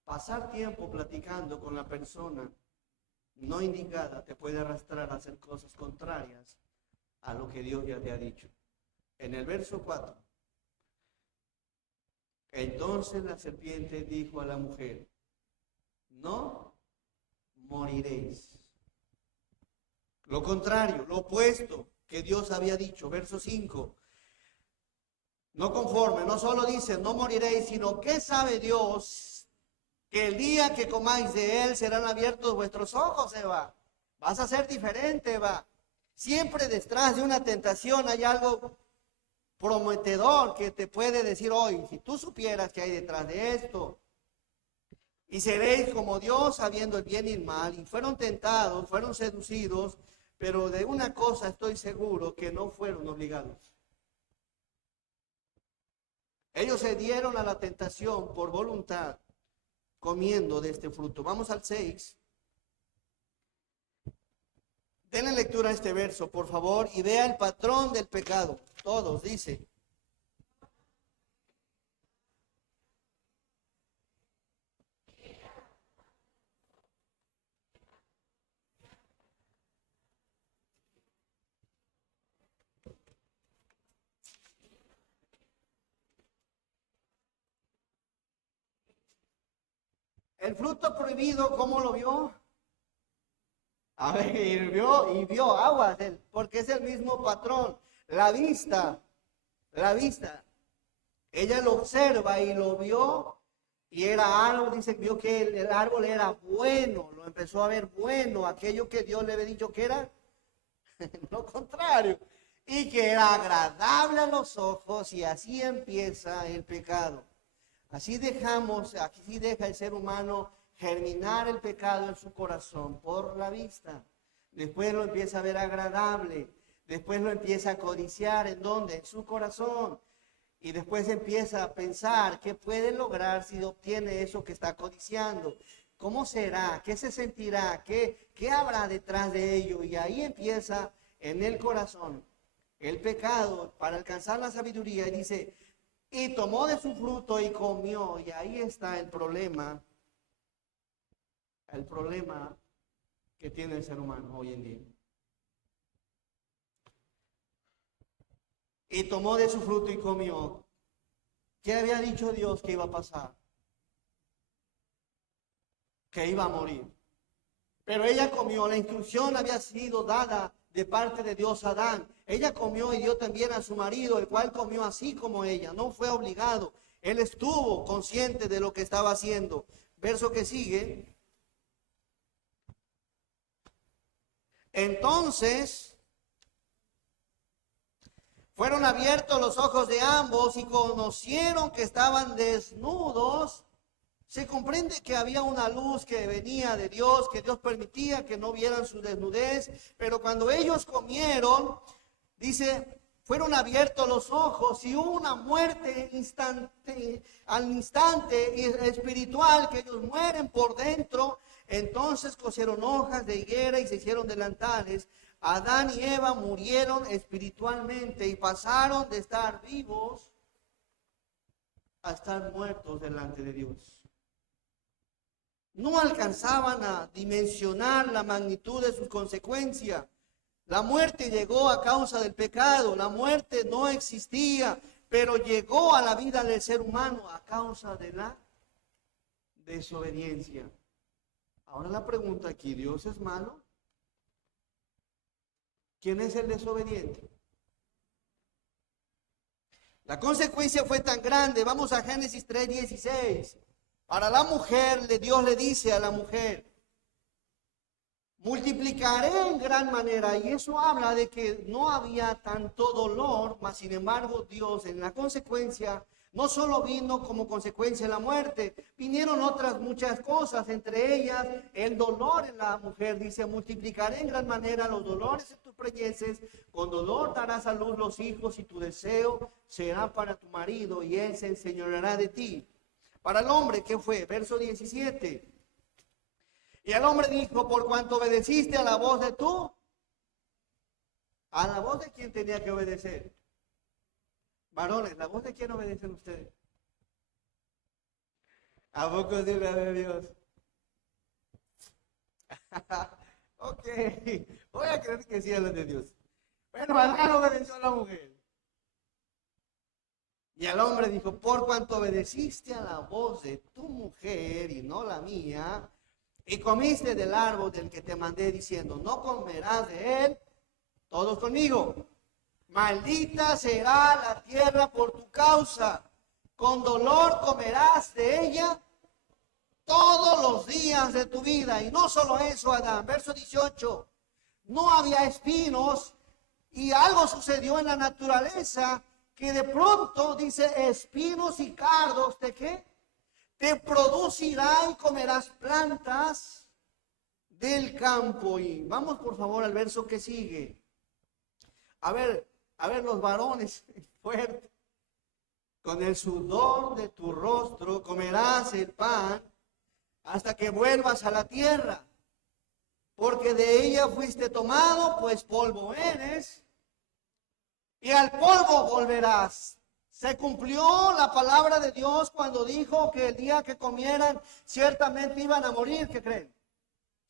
pasar tiempo platicando con la persona no indicada te puede arrastrar a hacer cosas contrarias a lo que Dios ya te ha dicho. En el verso 4. Entonces la serpiente dijo a la mujer, no moriréis. Lo contrario, lo opuesto que Dios había dicho. Verso 5. No conforme, no solo dice no moriréis, sino que sabe Dios que el día que comáis de él serán abiertos vuestros ojos, Eva. Vas a ser diferente, Eva. Siempre detrás de una tentación hay algo prometedor que te puede decir hoy, si tú supieras que hay detrás de esto, y seréis como Dios sabiendo el bien y el mal. Y fueron tentados, fueron seducidos, pero de una cosa estoy seguro, que no fueron obligados. Ellos se dieron a la tentación por voluntad, comiendo de este fruto. Vamos al 6. Denle lectura a este verso, por favor, y vea el patrón del pecado. Todos, dice. El fruto prohibido, ¿cómo lo vio? A ver, y vio aguas, porque es el mismo patrón. La vista. Ella lo observa y lo vio, y era algo, dice, vio que el árbol era bueno, lo empezó a ver bueno, aquello que Dios le había dicho que era lo contrario, y que era agradable a los ojos, y así empieza el pecado. Así deja el ser humano germinar el pecado en su corazón por la vista. Después lo empieza a ver agradable. Después lo empieza a codiciar. ¿En dónde? En su corazón. Y después empieza a pensar qué puede lograr si obtiene eso que está codiciando. ¿Cómo será? ¿Qué se sentirá? ¿Qué habrá detrás de ello? Y ahí empieza en el corazón el pecado para alcanzar la sabiduría. Y dice, y tomó de su fruto y comió. Y ahí está el problema que tiene el ser humano hoy en día. Y tomó de su fruto y comió. ¿Qué había dicho Dios que iba a pasar? Que iba a morir. Pero ella comió. La instrucción había sido dada de parte de Dios a Adán. Ella comió y dio también a su marido, el cual comió así como ella. No fue obligado. Él estuvo consciente de lo que estaba haciendo. Verso que sigue. Entonces fueron abiertos los ojos de ambos y conocieron que estaban desnudos. Se comprende que había una luz que venía de Dios, que Dios permitía que no vieran su desnudez, pero cuando ellos comieron, dice, fueron abiertos los ojos y hubo una muerte al instante espiritual, que ellos mueren por dentro. Entonces cosieron hojas de higuera y se hicieron delantales. Adán y Eva murieron espiritualmente y pasaron de estar vivos a estar muertos delante de Dios. No alcanzaban a dimensionar la magnitud de sus consecuencias. La muerte llegó a causa del pecado. La muerte no existía, pero llegó a la vida del ser humano a causa de la desobediencia. Ahora la pregunta aquí, ¿Dios es malo? ¿Quién es el desobediente? La consecuencia fue tan grande. Vamos a Génesis 3:16. Para la mujer, Dios le dice a la mujer, multiplicaré en gran manera. Y eso habla de que no había tanto dolor, mas sin embargo Dios en la consecuencia No solo vino como consecuencia la muerte, vinieron otras muchas cosas, entre ellas el dolor en la mujer. Dice, multiplicaré en gran manera los dolores en tus preñeces, con dolor darás a luz los hijos y tu deseo será para tu marido y él se enseñoreará de ti. Para el hombre, ¿qué fue? Verso 17. Y el hombre dijo, por cuanto obedeciste a la voz de tú, ¿a la voz de quién tenía que obedecer? Varones, ¿la voz de quién obedecen ustedes? ¿A poco sí la de Dios? Ok, voy a creer que sí a la de Dios. Bueno, Adán obedeció a la mujer. Y el hombre dijo, por cuanto obedeciste a la voz de tu mujer y no la mía, y comiste del árbol del que te mandé diciendo, no comerás de él, todos conmigo. Maldita será la tierra por tu causa, con dolor comerás de ella todos los días de tu vida. Y no solo eso, Adán, verso 18, no había espinos y algo sucedió en la naturaleza que de pronto, dice, espinos y cardos, ¿de qué? Te producirá y comerás plantas del campo. Y vamos por favor al verso que sigue. A ver los varones, fuerte. Con el sudor de tu rostro comerás el pan hasta que vuelvas a la tierra, porque de ella fuiste tomado, pues polvo eres, y al polvo volverás. Se cumplió la palabra de Dios cuando dijo que el día que comieran ciertamente iban a morir. ¿Qué creen?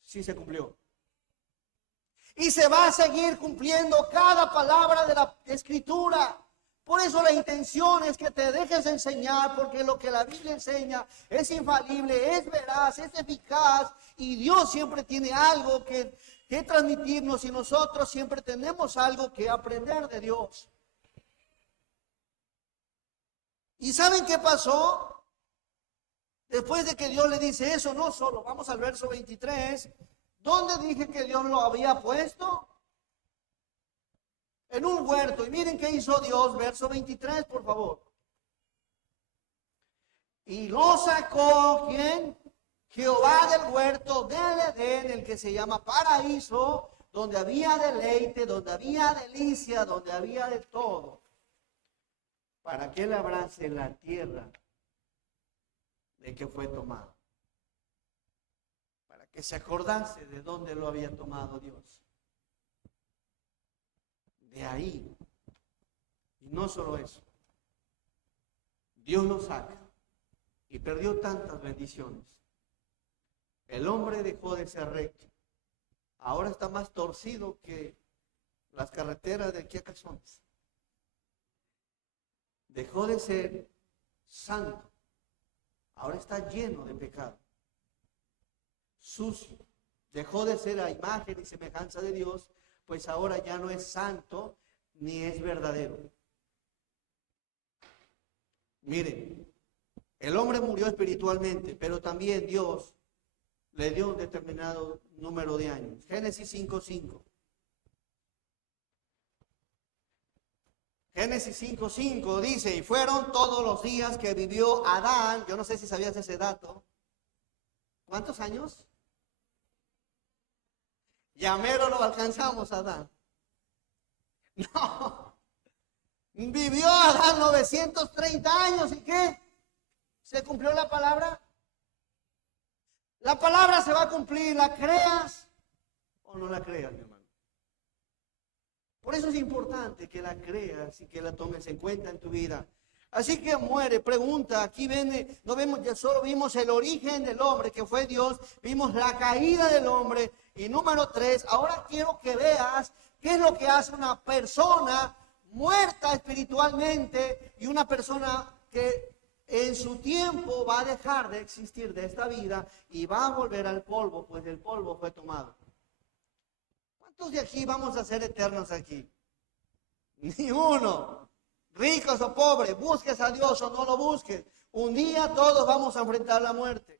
Sí se cumplió. Y se va a seguir cumpliendo cada palabra de la Escritura. Por eso la intención es que te dejes enseñar, porque lo que la Biblia enseña es infalible, es veraz, es eficaz, y Dios siempre tiene algo que transmitirnos y nosotros siempre tenemos algo que aprender de Dios. ¿Y saben qué pasó? Después de que Dios le dice eso, no solo, vamos al verso 23, ¿dónde dije que Dios lo había puesto? En un huerto. Y miren qué hizo Dios, verso 23, por favor. Y lo sacó, ¿quién? Jehová del huerto del Edén, el que se llama paraíso, donde había deleite, donde había delicia, donde había de todo, para que él abrace la tierra de que fue tomado, para que se acordase de dónde lo había tomado Dios. De ahí. Y no solo eso, Dios lo saca y perdió tantas bendiciones. El hombre dejó de ser recto, ahora está más torcido que las carreteras de aquí a Cazones. Dejó de ser santo, ahora está lleno de pecado, sucio. Dejó de ser a imagen y semejanza de Dios, pues ahora ya no es santo ni es verdadero. Miren, el hombre murió espiritualmente, pero también Dios le dio un determinado número de años. Génesis 5:5. Génesis 5:5 dice, y fueron todos los días que vivió Adán, yo no sé si sabías ese dato, ¿cuántos años? Ya mero lo alcanzamos, Adán. No, vivió Adán 930 años, ¿y qué? ¿Se cumplió la palabra? La palabra se va a cumplir, ¿la creas o no la creas, mi hermano? Por eso es importante que la creas y que la tomes en cuenta en tu vida. Así que muere, pregunta, aquí viene, no vemos, ya solo vimos el origen del hombre, que fue Dios, vimos la caída del hombre, y número 3, ahora quiero que veas qué es lo que hace una persona muerta espiritualmente y una persona que en su tiempo va a dejar de existir de esta vida y va a volver al polvo, pues el polvo fue tomado. ¿Cuántos de aquí vamos a ser eternos aquí? Ni uno. Ricos o pobres, busques a Dios o no lo busques, un día todos vamos a enfrentar la muerte.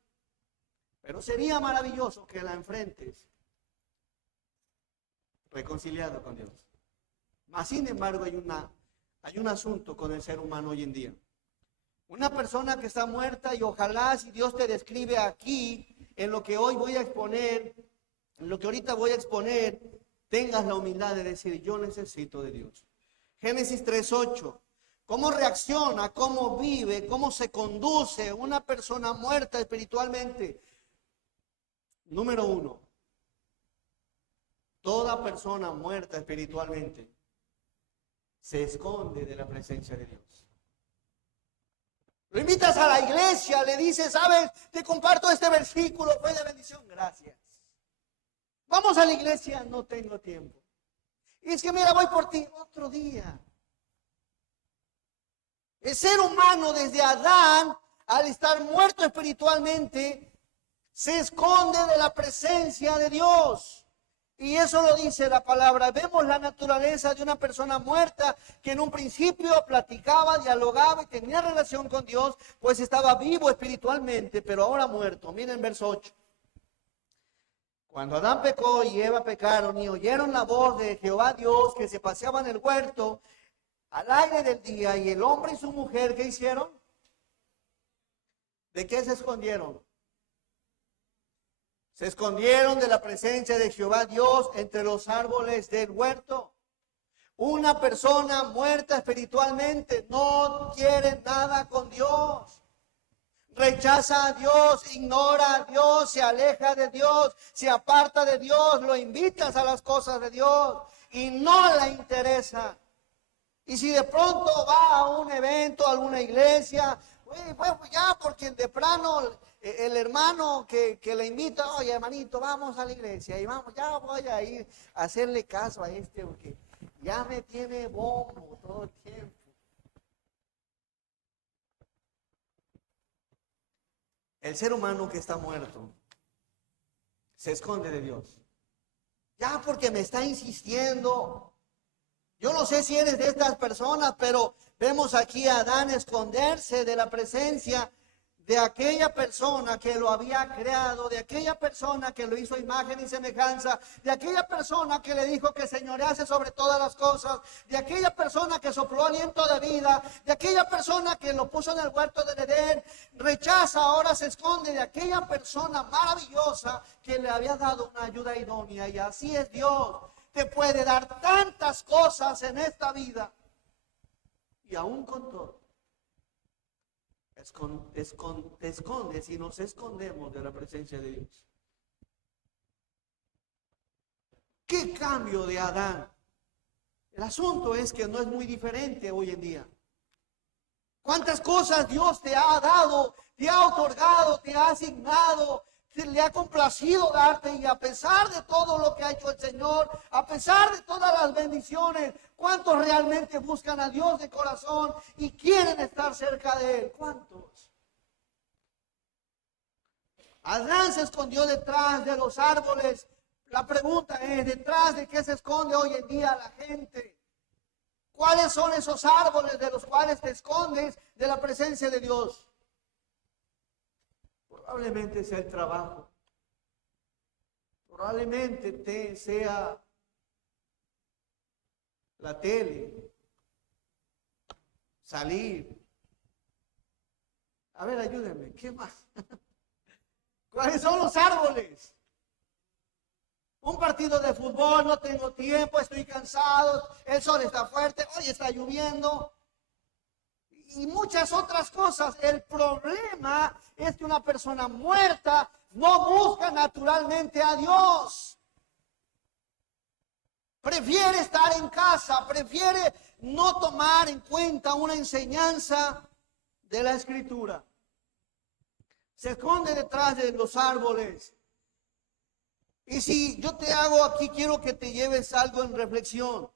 Pero sería maravilloso que la enfrentes reconciliado con Dios. Mas sin embargo hay un asunto con el ser humano hoy en día. Una persona que está muerta, y ojalá si Dios te describe aquí, en lo que hoy voy a exponer, en lo que ahorita voy a exponer, tengas la humildad de decir, yo necesito de Dios. Génesis 3:8. ¿Cómo reacciona, cómo vive, cómo se conduce una persona muerta espiritualmente? Número 1. Toda persona muerta espiritualmente se esconde de la presencia de Dios. Lo invitas a la iglesia, le dices, sabes, te comparto este versículo, fue de bendición, gracias. Vamos a la iglesia, no tengo tiempo. Y es que mira, voy por ti otro día. El ser humano desde Adán, al estar muerto espiritualmente, se esconde de la presencia de Dios. Y eso lo dice la palabra. Vemos la naturaleza de una persona muerta que en un principio platicaba, dialogaba y tenía relación con Dios, pues estaba vivo espiritualmente, pero ahora muerto. Miren verso 8. Cuando Adán pecó y Eva pecaron y oyeron la voz de Jehová Dios que se paseaba en el huerto al aire del día, y el hombre y su mujer, ¿qué hicieron? ¿De qué se escondieron? Se escondieron de la presencia de Jehová Dios entre los árboles del huerto. Una persona muerta espiritualmente no quiere nada con Dios. Rechaza a Dios, ignora a Dios, se aleja de Dios, se aparta de Dios, lo invitas a las cosas de Dios y no le interesa. Y si de pronto va a un evento, a alguna iglesia, bueno, ya porque de plano el hermano que le invita, oye hermanito, vamos a la iglesia y vamos, ya voy a ir a hacerle caso a este porque ya me tiene bombo todo el tiempo. El ser humano que está muerto se esconde de Dios. Ya porque me está insistiendo. Yo no sé si eres de estas personas, pero vemos aquí a Adán esconderse de la presencia de aquella persona que lo había creado, de aquella persona que lo hizo a imagen y semejanza, de aquella persona que le dijo que señorease sobre todas las cosas, de aquella persona que sopló aliento de vida, de aquella persona que lo puso en el huerto del Edén. Rechaza, ahora se esconde de aquella persona maravillosa que le había dado una ayuda idónea. Y así es Dios. Te puede dar tantas cosas en esta vida y aún con todo te escondes y nos escondemos de la presencia de Dios. ¿Qué cambio de Adán? El asunto es que no es muy diferente hoy en día. ¿Cuántas cosas Dios te ha dado, te ha otorgado, te ha asignado, le ha complacido darte? Y a pesar de todo lo que ha hecho el Señor, a pesar de todas las bendiciones, ¿cuántos realmente buscan a Dios de corazón y quieren estar cerca de Él? ¿Cuántos? Adán se escondió detrás de los árboles. La pregunta es, ¿detrás de qué se esconde hoy en día la gente? ¿Cuáles son esos árboles de los cuales te escondes de la presencia de Dios? Probablemente sea el trabajo. Probablemente sea la tele, salir. A ver, ayúdenme, ¿qué más? ¿Cuáles son los árboles? Un partido de fútbol, no tengo tiempo, estoy cansado, el sol está fuerte, hoy está lloviendo. Y muchas otras cosas. El problema es que una persona muerta no busca naturalmente a Dios. Prefiere estar en casa, prefiere no tomar en cuenta una enseñanza de la Escritura. Se esconde detrás de los árboles. Y si yo te hago aquí, quiero que te lleves algo en reflexión.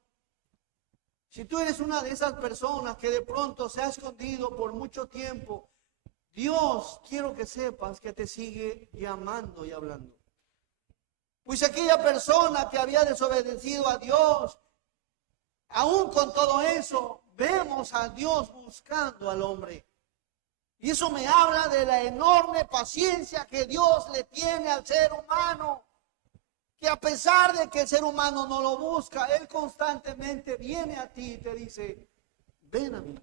Si tú eres una de esas personas que de pronto se ha escondido por mucho tiempo, Dios, quiero que sepas que te sigue llamando y hablando. Pues aquella persona que había desobedecido a Dios, aún con todo eso, vemos a Dios buscando al hombre. Y eso me habla de la enorme paciencia que Dios le tiene al ser humano. Que a pesar de que el ser humano no lo busca, Él constantemente viene a ti y te dice, ven a mí.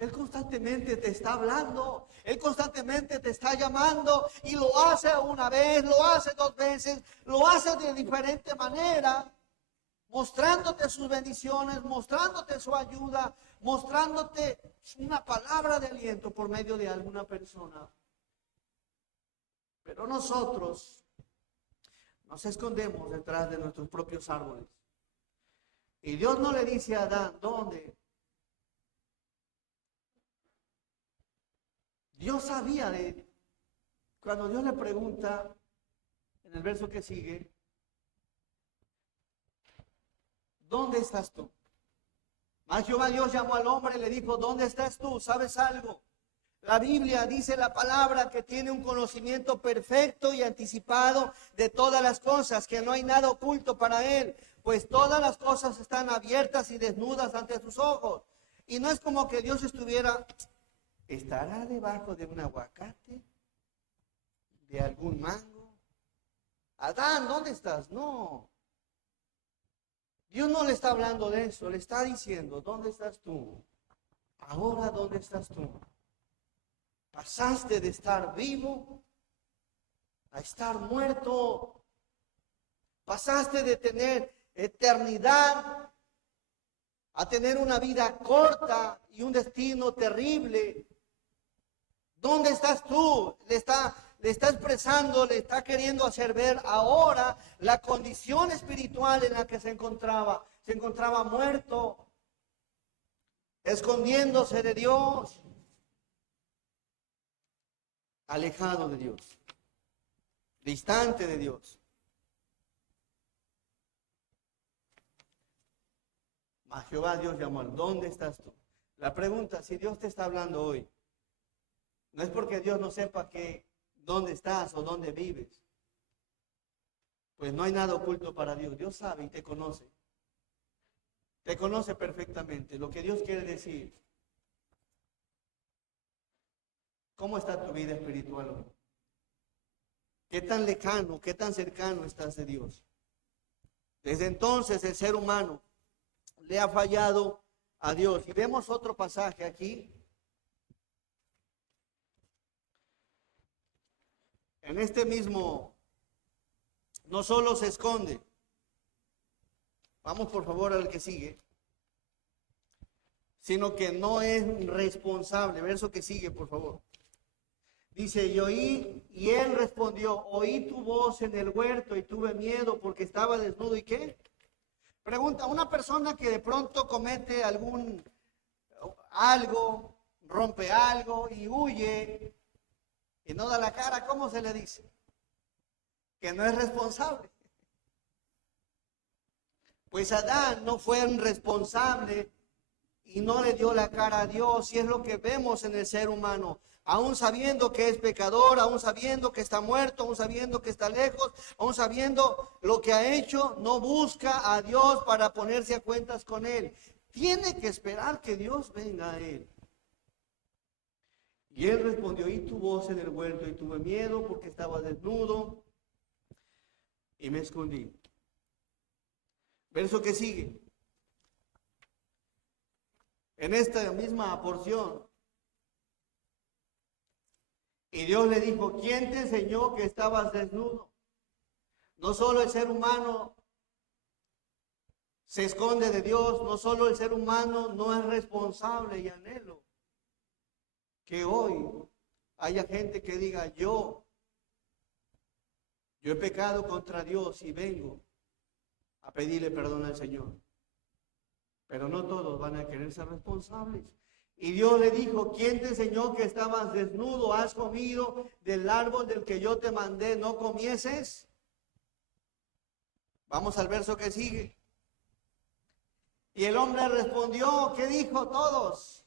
Él constantemente te está hablando, Él constantemente te está llamando y lo hace una vez, lo hace dos veces, lo hace de diferente manera, mostrándote sus bendiciones, mostrándote su ayuda, mostrándote una palabra de aliento por medio de alguna persona. Pero nosotros nos escondemos detrás de nuestros propios árboles. Y Dios no le dice a Adán, ¿dónde? Dios sabía cuando Dios le pregunta en el verso que sigue, ¿dónde estás tú? Mas Jehová Dios llamó al hombre y le dijo, ¿dónde estás tú? ¿Sabes algo? La Biblia dice la palabra que tiene un conocimiento perfecto y anticipado de todas las cosas, que no hay nada oculto para él, pues todas las cosas están abiertas y desnudas ante sus ojos. Y no es como que Dios ¿estará debajo de un aguacate? ¿De algún mango? Adán, ¿dónde estás? No. Dios no le está hablando de eso, le está diciendo, ¿dónde estás tú? Ahora, ¿dónde estás tú? Pasaste de estar vivo a estar muerto. Pasaste de tener eternidad a tener una vida corta y un destino terrible. ¿Dónde estás tú? Le está expresando, le está queriendo hacer ver ahora la condición espiritual en la que se encontraba. Se encontraba muerto, escondiéndose de Dios, alejado de Dios, distante de Dios. Mas Jehová Dios llamó, ¿dónde estás tú? La pregunta, si Dios te está hablando hoy, no es porque Dios no sepa dónde estás o dónde vives. Pues no hay nada oculto para Dios. Dios sabe y te conoce. Te conoce perfectamente. Lo que Dios quiere decir. ¿Cómo está tu vida espiritual hoy? ¿Qué tan lejano, qué tan cercano estás de Dios? Desde entonces el ser humano le ha fallado a Dios. Y vemos otro pasaje aquí. En este mismo, no solo se esconde. Vamos por favor al que sigue. Sino que no es responsable. Verso que sigue, por favor. Dice, y él respondió, oí tu voz en el huerto y tuve miedo porque estaba desnudo. ¿Y qué? Pregunta, una persona que de pronto comete algo, rompe algo y huye y no da la cara, ¿cómo se le dice? Que no es responsable. Pues Adán no fue un responsable y no le dio la cara a Dios, y es lo que vemos en el ser humano. Aún sabiendo que es pecador, aún sabiendo que está muerto, aún sabiendo que está lejos, aún sabiendo lo que ha hecho, no busca a Dios para ponerse a cuentas con Él. Tiene que esperar que Dios venga a él. Y él respondió, oí tu voz en el huerto y tuve miedo porque estaba desnudo y me escondí. Verso que sigue. En esta misma porción. Y Dios le dijo, ¿quién te enseñó que estabas desnudo? No solo el ser humano se esconde de Dios, no solo el ser humano no es responsable, y anhelo que hoy haya gente que diga, yo he pecado contra Dios y vengo a pedirle perdón al Señor. Pero no todos van a querer ser responsables. Y Dios le dijo, ¿quién te enseñó que estabas desnudo? ¿Has comido del árbol del que yo te mandé no comieses? Vamos al verso que sigue. Y el hombre respondió, ¿qué dijo todos?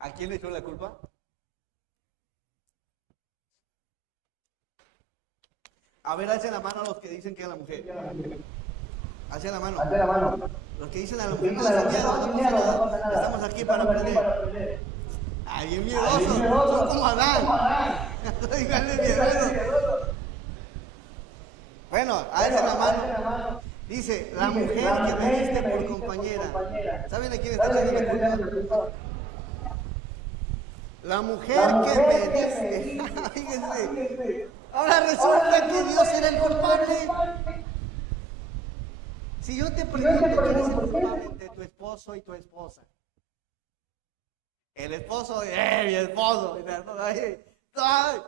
¿A quién le echó la culpa? A ver, alcen la mano a los que dicen que es la mujer. Alcen la mano. Los que dicen a la mujer no hacen miedo, no pasa nada. Estamos aquí para aprender. Ay, bien miedoso. Son como Adán. Díganle miedoso. Bueno, alza la mano. Dice, la mujer que me diste por compañera. ¿Saben a quién está echando la culpa? La mujer que me diste. Fíjense. Ahora resulta que Dios era el culpable. Si yo te pregunto, ¿quién es el culpable entre tu esposo y tu esposa? El esposo, mi esposo. Ay,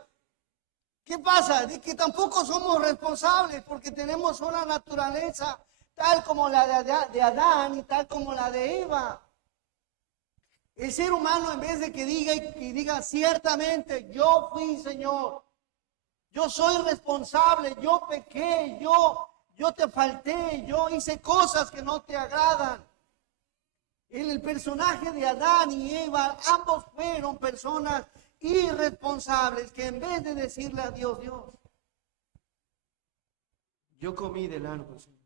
¿qué pasa? De que tampoco somos responsables porque tenemos una naturaleza tal como la de Adán y tal como la de Eva. El ser humano, en vez de que diga ciertamente, yo fui Señor, yo soy responsable, yo pequé, yo te falté, yo hice cosas que no te agradan. En el personaje de Adán y Eva, ambos fueron personas irresponsables que en vez de decirle a Dios, yo comí del árbol, Señor.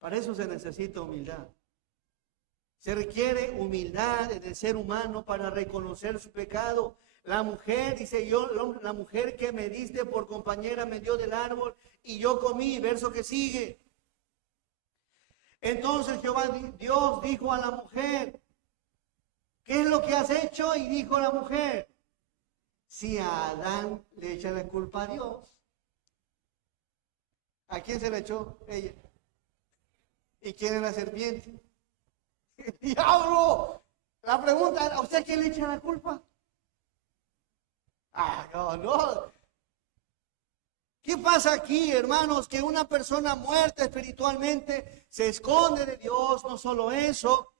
Para eso se necesita humildad. Se requiere humildad en el ser humano para reconocer su pecado. La mujer, dice la mujer que me diste por compañera me dio del árbol y yo comí. Verso que sigue. Entonces Dios dijo a la mujer, ¿qué es lo que has hecho? Y dijo la mujer, si a Adán le echa la culpa a Dios, ¿a quién se le echó? Ella. ¿Y quién es la serpiente? ¡El diablo! La pregunta, ¿a usted quién le echa la culpa? No. ¿Qué pasa aquí, hermanos? Que una persona muerta espiritualmente se esconde de Dios, no solo eso,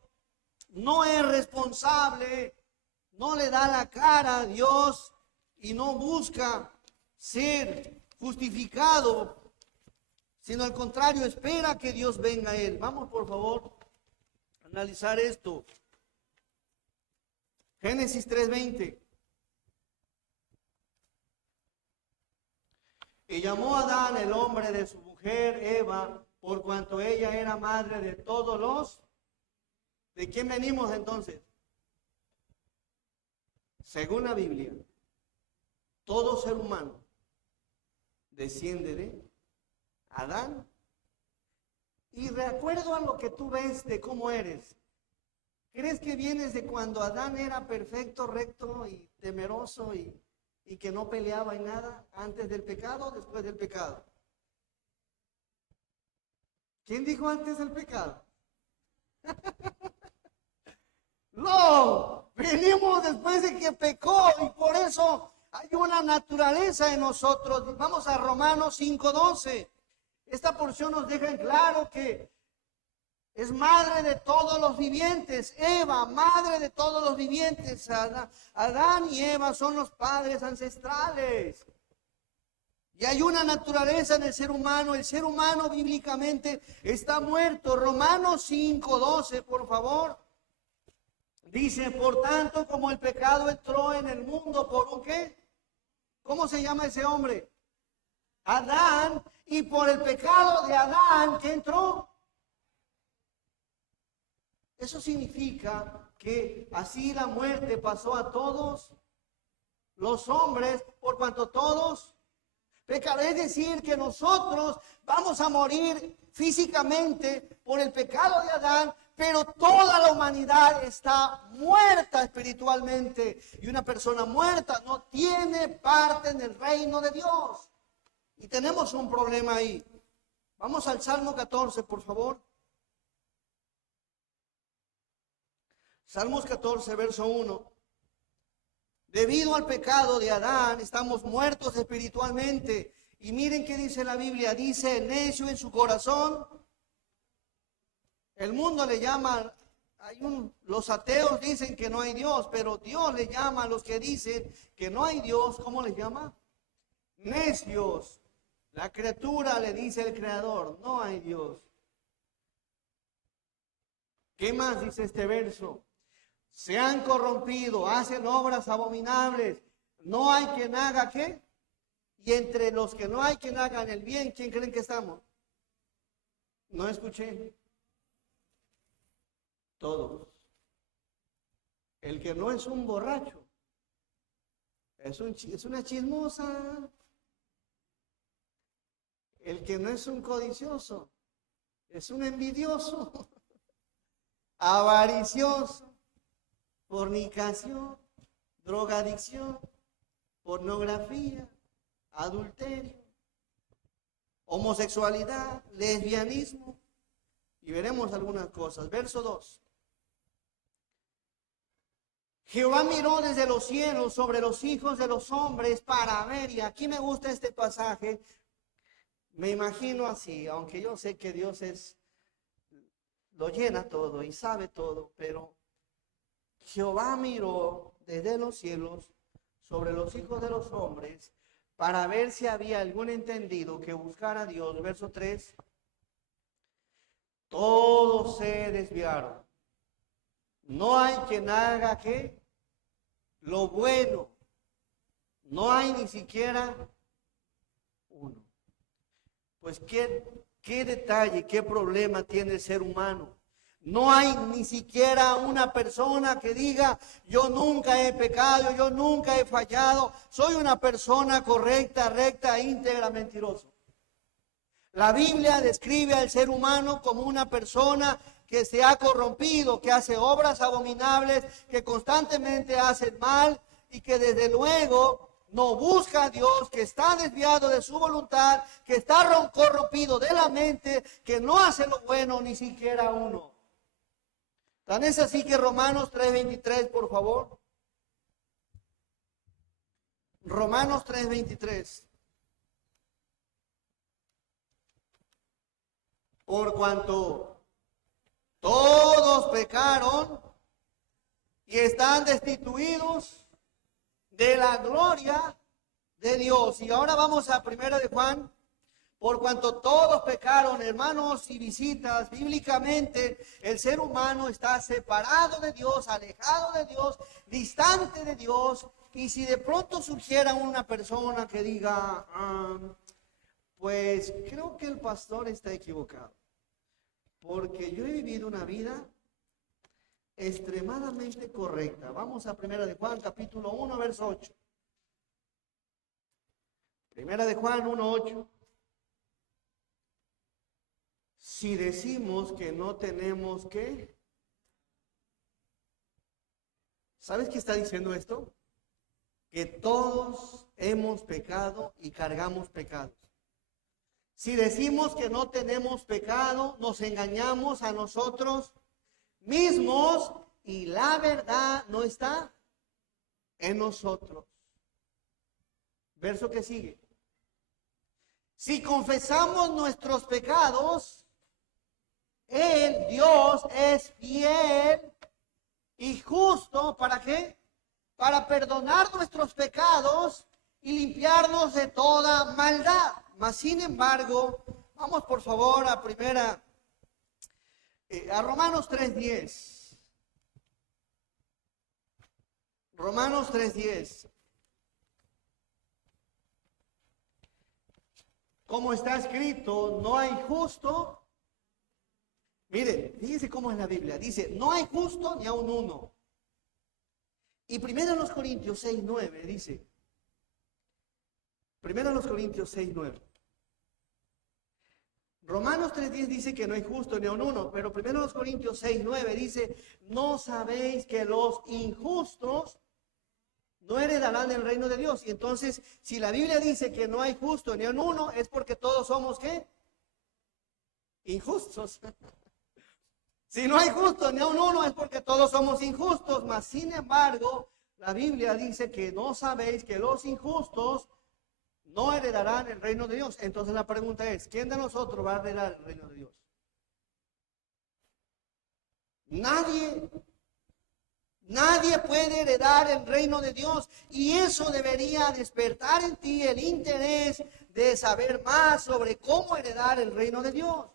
no es responsable, no le da la cara a Dios y no busca ser justificado, sino al contrario, espera que Dios venga a él. Vamos, por favor, a analizar esto. Génesis 3:20. Y llamó a Adán el hombre de su mujer Eva, por cuanto ella era madre de todos los. ¿De quién venimos entonces? Según la Biblia, todo ser humano desciende de Adán. Y de acuerdo a lo que tú ves de cómo eres, ¿crees que vienes de cuando Adán era perfecto, recto y temeroso y que no peleaba en nada antes del pecado o después del pecado? ¿Quién dijo antes del pecado? No, venimos después de que pecó y por eso hay una naturaleza en nosotros. Vamos a Romanos 5:12. Esta porción nos deja en claro que es madre de todos los vivientes. Eva, madre de todos los vivientes. Adán y Eva son los padres ancestrales. Y hay una naturaleza en el ser humano. El ser humano bíblicamente está muerto. Romanos 5:12, por favor. Dice, por tanto, como el pecado entró en el mundo por un ¿qué? ¿Cómo se llama ese hombre? Adán. Y por el pecado de Adán, ¿qué entró? Eso significa que así la muerte pasó a todos los hombres, por cuanto todos pecaron. Es decir, que nosotros vamos a morir físicamente por el pecado de Adán, pero toda la humanidad está muerta espiritualmente. Y una persona muerta no tiene parte en el reino de Dios. Y tenemos un problema ahí. Vamos al Salmo 14, por favor. Salmos 14, verso 1. Debido al pecado de Adán, estamos muertos espiritualmente. Y miren qué dice la Biblia. Dice, necio en su corazón. El mundo le llama, los ateos dicen que no hay Dios, pero Dios le llama a los que dicen que no hay Dios. ¿Cómo les llama? Necios. La criatura le dice al Creador, no hay Dios. ¿Qué más dice este verso? Se han corrompido, hacen obras abominables. No hay quien haga ¿qué? Y entre los que no hay quien hagan el bien, ¿quién creen que estamos? No escuché. Todos. El que no es un borracho, es una chismosa. El que no es un codicioso, es un envidioso, avaricioso, fornicación, drogadicción, pornografía, adulterio, homosexualidad, lesbianismo, y veremos algunas cosas. Verso 2. Jehová miró desde los cielos sobre los hijos de los hombres para ver, y aquí me gusta este pasaje, me imagino así, aunque yo sé que Dios lo llena todo y sabe todo, pero Jehová miró desde los cielos sobre los hijos de los hombres para ver si había algún entendido que buscara a Dios. Verso 3. Todos se desviaron. No hay quien haga ¿qué? Lo bueno. No hay ni siquiera uno. Pues qué detalle, qué problema tiene el ser humano. No hay ni siquiera una persona que diga, yo nunca he pecado, yo nunca he fallado, soy una persona correcta, recta, íntegra, mentiroso. La Biblia describe al ser humano como una persona que se ha corrompido, que hace obras abominables, que constantemente hace mal y que desde luego no busca a Dios, que está desviado de su voluntad, que está corrompido de la mente, que no hace lo bueno ni siquiera uno. Tan es así que Romanos 3:23, por favor. Romanos 3:23. Por cuanto todos pecaron y están destituidos de la gloria de Dios. Y ahora vamos a 1 de Juan. Por cuanto todos pecaron, hermanos y visitas, bíblicamente el ser humano está separado de Dios, alejado de Dios, distante de Dios. Y si de pronto surgiera una persona que diga, pues creo que el pastor está equivocado, porque yo he vivido una vida extremadamente correcta. Vamos a 1 de Juan, capítulo 1, verso 8. 1 de Juan 1:8. Si decimos que no tenemos que... ¿Sabes qué está diciendo esto? Que todos hemos pecado y cargamos pecados. Si decimos que no tenemos pecado, nos engañamos a nosotros mismos y la verdad no está en nosotros. Verso que sigue. Si confesamos nuestros pecados, Él, Dios, es fiel y justo, ¿para qué? Para perdonar nuestros pecados y limpiarnos de toda maldad. Mas, sin embargo, vamos por favor a Romanos 3:10. Romanos 3:10. Como está escrito, no hay justo. Miren, fíjense cómo es la Biblia. Dice, no hay justo ni aun uno. Y 1 Corintios 6:9 dice, 1 Corintios 6:9. Romanos 3:10 dice que no hay justo ni aun uno, pero 1 Corintios 6:9 dice, ¿no sabéis que los injustos no heredarán el reino de Dios? Y entonces, si la Biblia dice que no hay justo ni aun uno, es porque todos somos ¿qué? Injustos. Si no hay justo ni aun uno, es porque todos somos injustos. Mas, sin embargo, la Biblia dice que no sabéis que los injustos no heredarán el reino de Dios. Entonces la pregunta es, ¿quién de nosotros va a heredar el reino de Dios? Nadie. Nadie puede heredar el reino de Dios. Y eso debería despertar en ti el interés de saber más sobre cómo heredar el reino de Dios.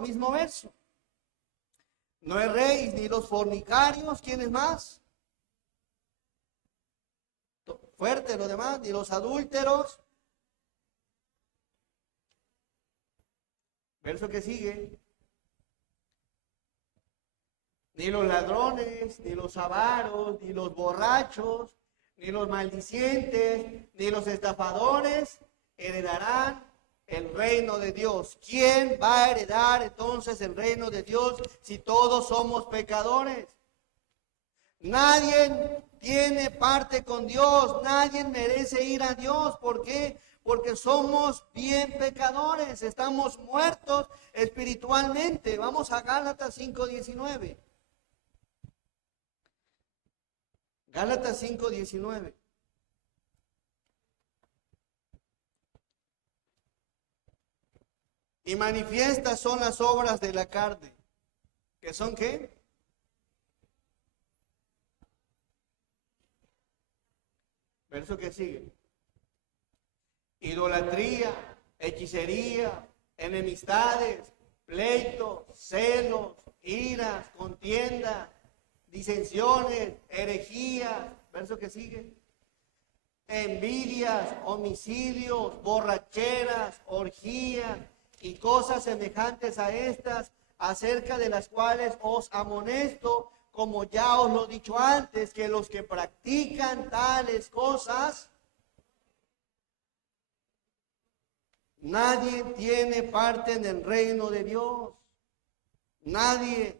Mismo verso. No erréis ni los fornicarios, ¿quiénes más? Fuerte lo demás, ni los adúlteros. Verso que sigue. Ni los ladrones, ni los avaros, ni los borrachos, ni los maldicientes, ni los estafadores heredarán el reino de Dios. ¿Quién va a heredar entonces el reino de Dios si todos somos pecadores? Nadie tiene parte con Dios, nadie merece ir a Dios. ¿Por qué? Porque somos bien pecadores, estamos muertos espiritualmente. Vamos a Gálatas 5:19. Gálatas 5:19. Y manifiestas son las obras de la carne. ¿Que son qué? Verso que sigue. Idolatría, hechicería, enemistades, pleitos, celos, iras, contiendas, disensiones, herejías. Verso que sigue. Envidias, homicidios, borracheras, orgías y cosas semejantes a estas, acerca de las cuales os amonesto, como ya os lo he dicho antes, que los que practican tales cosas, nadie tiene parte en el reino de Dios. Nadie.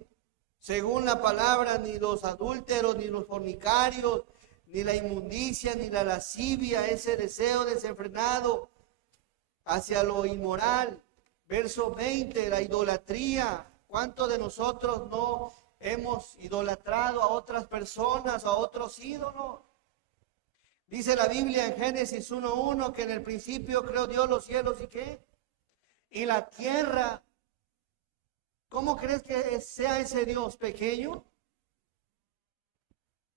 Según la palabra, ni los adúlteros, ni los fornicarios, ni la inmundicia, ni la lascivia, ese deseo desenfrenado hacia lo inmoral. Verso 20, la idolatría. ¿Cuántos de nosotros no hemos idolatrado a otras personas, a otros ídolos? Dice la Biblia en Génesis 1:1 que en el principio creó Dios los cielos y ¿qué? Y la tierra. ¿Cómo crees que sea ese Dios pequeño?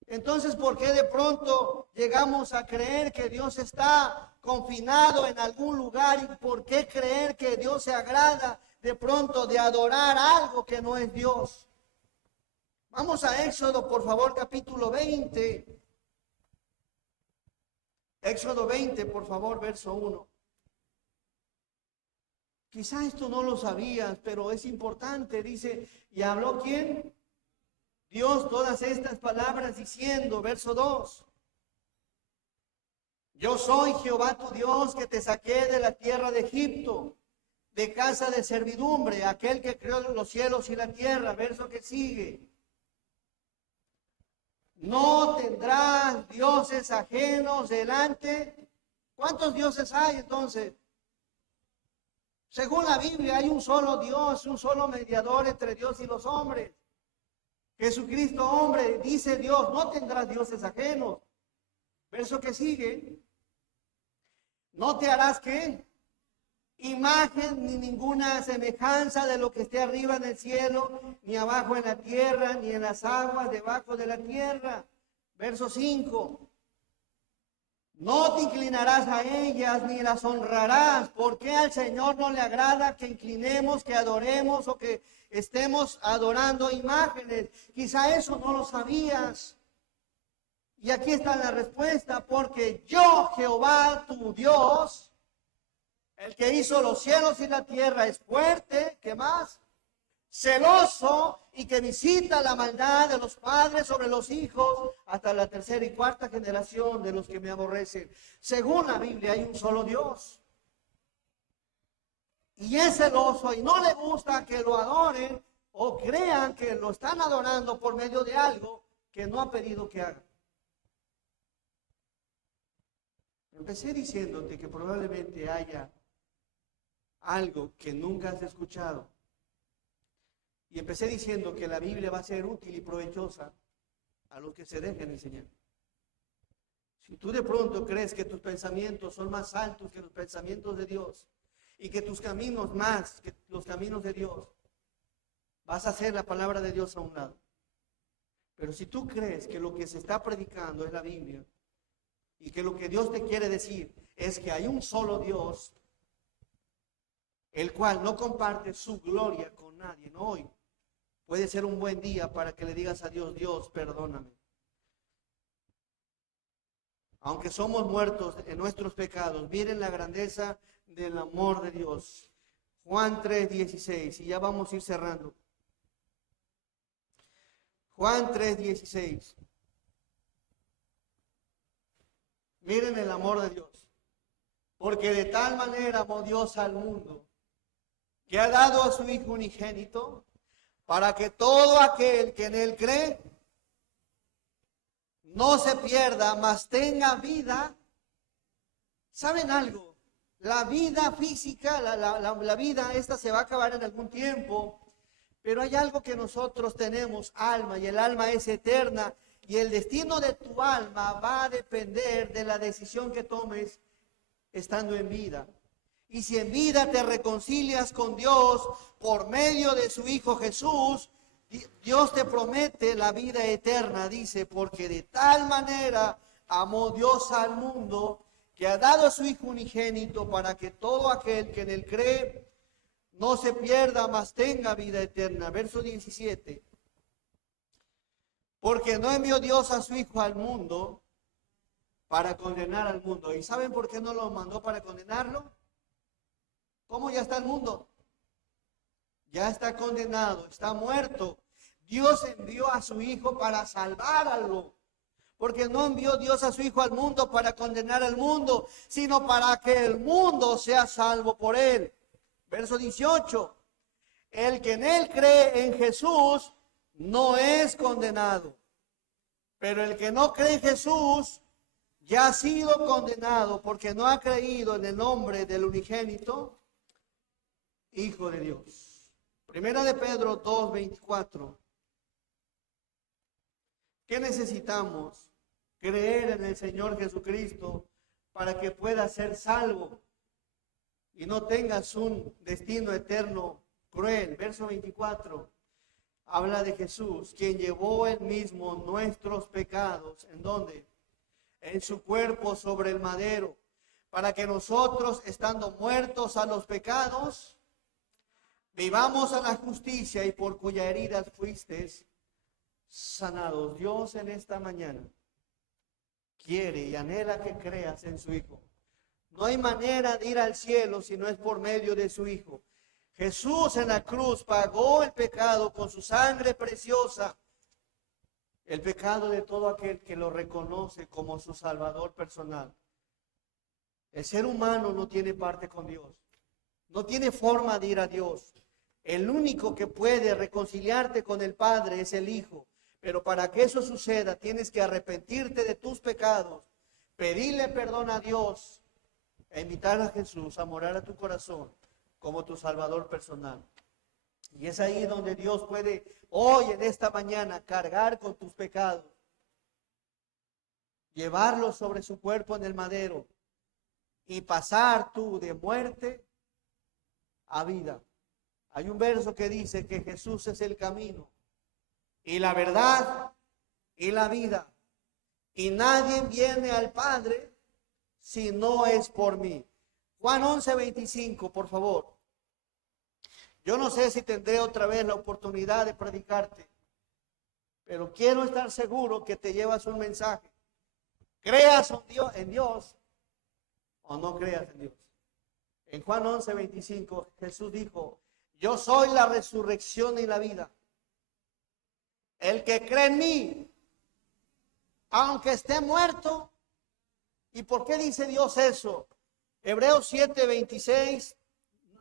Entonces, ¿por qué de pronto llegamos a creer que Dios está confinado en algún lugar? ¿Y por qué creer que Dios se agrada de pronto de adorar algo que no es Dios? Vamos a Éxodo, por favor, capítulo 20. Éxodo 20, por favor, verso 1. Quizá esto no lo sabías, pero es importante. Dice, ¿y habló quién? Dios todas estas palabras diciendo, verso 2. Yo soy Jehová tu Dios que te saqué de la tierra de Egipto, de casa de servidumbre, aquel que creó los cielos y la tierra. Verso que sigue. No tendrás dioses ajenos delante. ¿Cuántos dioses hay entonces? Según la Biblia hay un solo Dios, un solo mediador entre Dios y los hombres. Jesucristo hombre, dice Dios, no tendrás dioses ajenos. Verso que sigue. No te harás ¿qué? Imagen ni ninguna semejanza de lo que esté arriba en el cielo, ni abajo en la tierra, ni en las aguas debajo de la tierra. Verso 5. No te inclinarás a ellas ni las honrarás, porque al Señor no le agrada que inclinemos, que adoremos o que estemos adorando imágenes. Quizá eso no lo sabías. Y aquí está la respuesta, porque yo, Jehová, tu Dios, el que hizo los cielos y la tierra, es fuerte, ¿qué más? Celoso y que visita la maldad de los padres sobre los hijos hasta la tercera y cuarta generación de los que me aborrecen. Según la Biblia hay un solo Dios. Y es celoso y no le gusta que lo adoren o crean que lo están adorando por medio de algo que no ha pedido que hagan. Empecé diciéndote que probablemente haya algo que nunca has escuchado. Y empecé diciendo que la Biblia va a ser útil y provechosa a los que se dejen enseñar. Si tú de pronto crees que tus pensamientos son más altos que los pensamientos de Dios y que tus caminos más que los caminos de Dios, vas a hacer la palabra de Dios a un lado. Pero si tú crees que lo que se está predicando es la Biblia y que lo que Dios te quiere decir es que hay un solo Dios, el cual no comparte su gloria con nadie, no hoy. Puede ser un buen día para que le digas a Dios, Dios, perdóname. Aunque somos muertos en nuestros pecados, miren la grandeza del amor de Dios. Juan 3:16, y ya vamos a ir cerrando. Juan 3:16. Miren el amor de Dios. Porque de tal manera amó Dios al mundo, que ha dado a su Hijo unigénito, para que todo aquel que en él cree no se pierda, mas tenga vida. ¿Saben algo? La vida física, la vida esta se va a acabar en algún tiempo, pero hay algo que nosotros tenemos, alma, y el alma es eterna, y el destino de tu alma va a depender de la decisión que tomes estando en vida. Y si en vida te reconcilias con Dios por medio de su Hijo Jesús, Dios te promete la vida eterna, dice, porque de tal manera amó Dios al mundo, que ha dado a su Hijo unigénito para que todo aquel que en él cree no se pierda, mas tenga vida eterna. Verso 17. Porque no envió Dios a su Hijo al mundo para condenar al mundo. ¿Y saben por qué no lo mandó para condenarlo? ¿Cómo ya está el mundo? Ya está condenado, está muerto. Dios envió a su Hijo para salvarlo. Porque no envió Dios a su Hijo al mundo para condenar al mundo, sino para que el mundo sea salvo por él. Verso 18. El que en él cree en Jesús no es condenado. Pero el que no cree en Jesús ya ha sido condenado porque no ha creído en el nombre del unigénito Hijo de Dios. Primera de Pedro 2:24. ¿Qué necesitamos? Creer en el Señor Jesucristo para que puedas ser salvo y no tengas un destino eterno cruel. Verso 24 habla de Jesús, quien llevó él mismo nuestros pecados. ¿En dónde? En su cuerpo sobre el madero, para que nosotros, estando muertos a los pecados, vivamos a la justicia, y por cuya heridas fuisteis sanados. Dios en esta mañana quiere y anhela que creas en su Hijo. No hay manera de ir al cielo si no es por medio de su Hijo. Jesús en la cruz pagó el pecado con su sangre preciosa, el pecado de todo aquel que lo reconoce como su Salvador personal. El ser humano no tiene parte con Dios, no tiene forma de ir a Dios. El único que puede reconciliarte con el Padre es el Hijo. Pero para que eso suceda, tienes que arrepentirte de tus pecados, pedirle perdón a Dios e invitar a Jesús a morar a tu corazón como tu Salvador personal. Y es ahí donde Dios puede hoy, en esta mañana, cargar con tus pecados, llevarlos sobre su cuerpo en el madero y pasar tú de muerte a vida. Hay un verso que dice que Jesús es el camino y la verdad y la vida, y nadie viene al Padre si no es por mí. Juan 11:25, por favor. Yo no sé si tendré otra vez la oportunidad de predicarte, pero quiero estar seguro que te llevas un mensaje. Creas en Dios o no creas en Dios. En Juan 11:25 Jesús dijo: yo soy la resurrección y la vida. El que cree en mí, aunque esté muerto. ¿Y por qué dice Dios eso? Hebreos 7:26,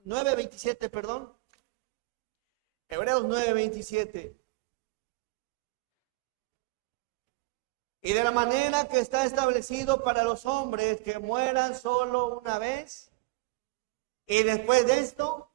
9:27, perdón. Hebreos 9:27. Y de la manera que está establecido para los hombres que mueran solo una vez, y después de esto,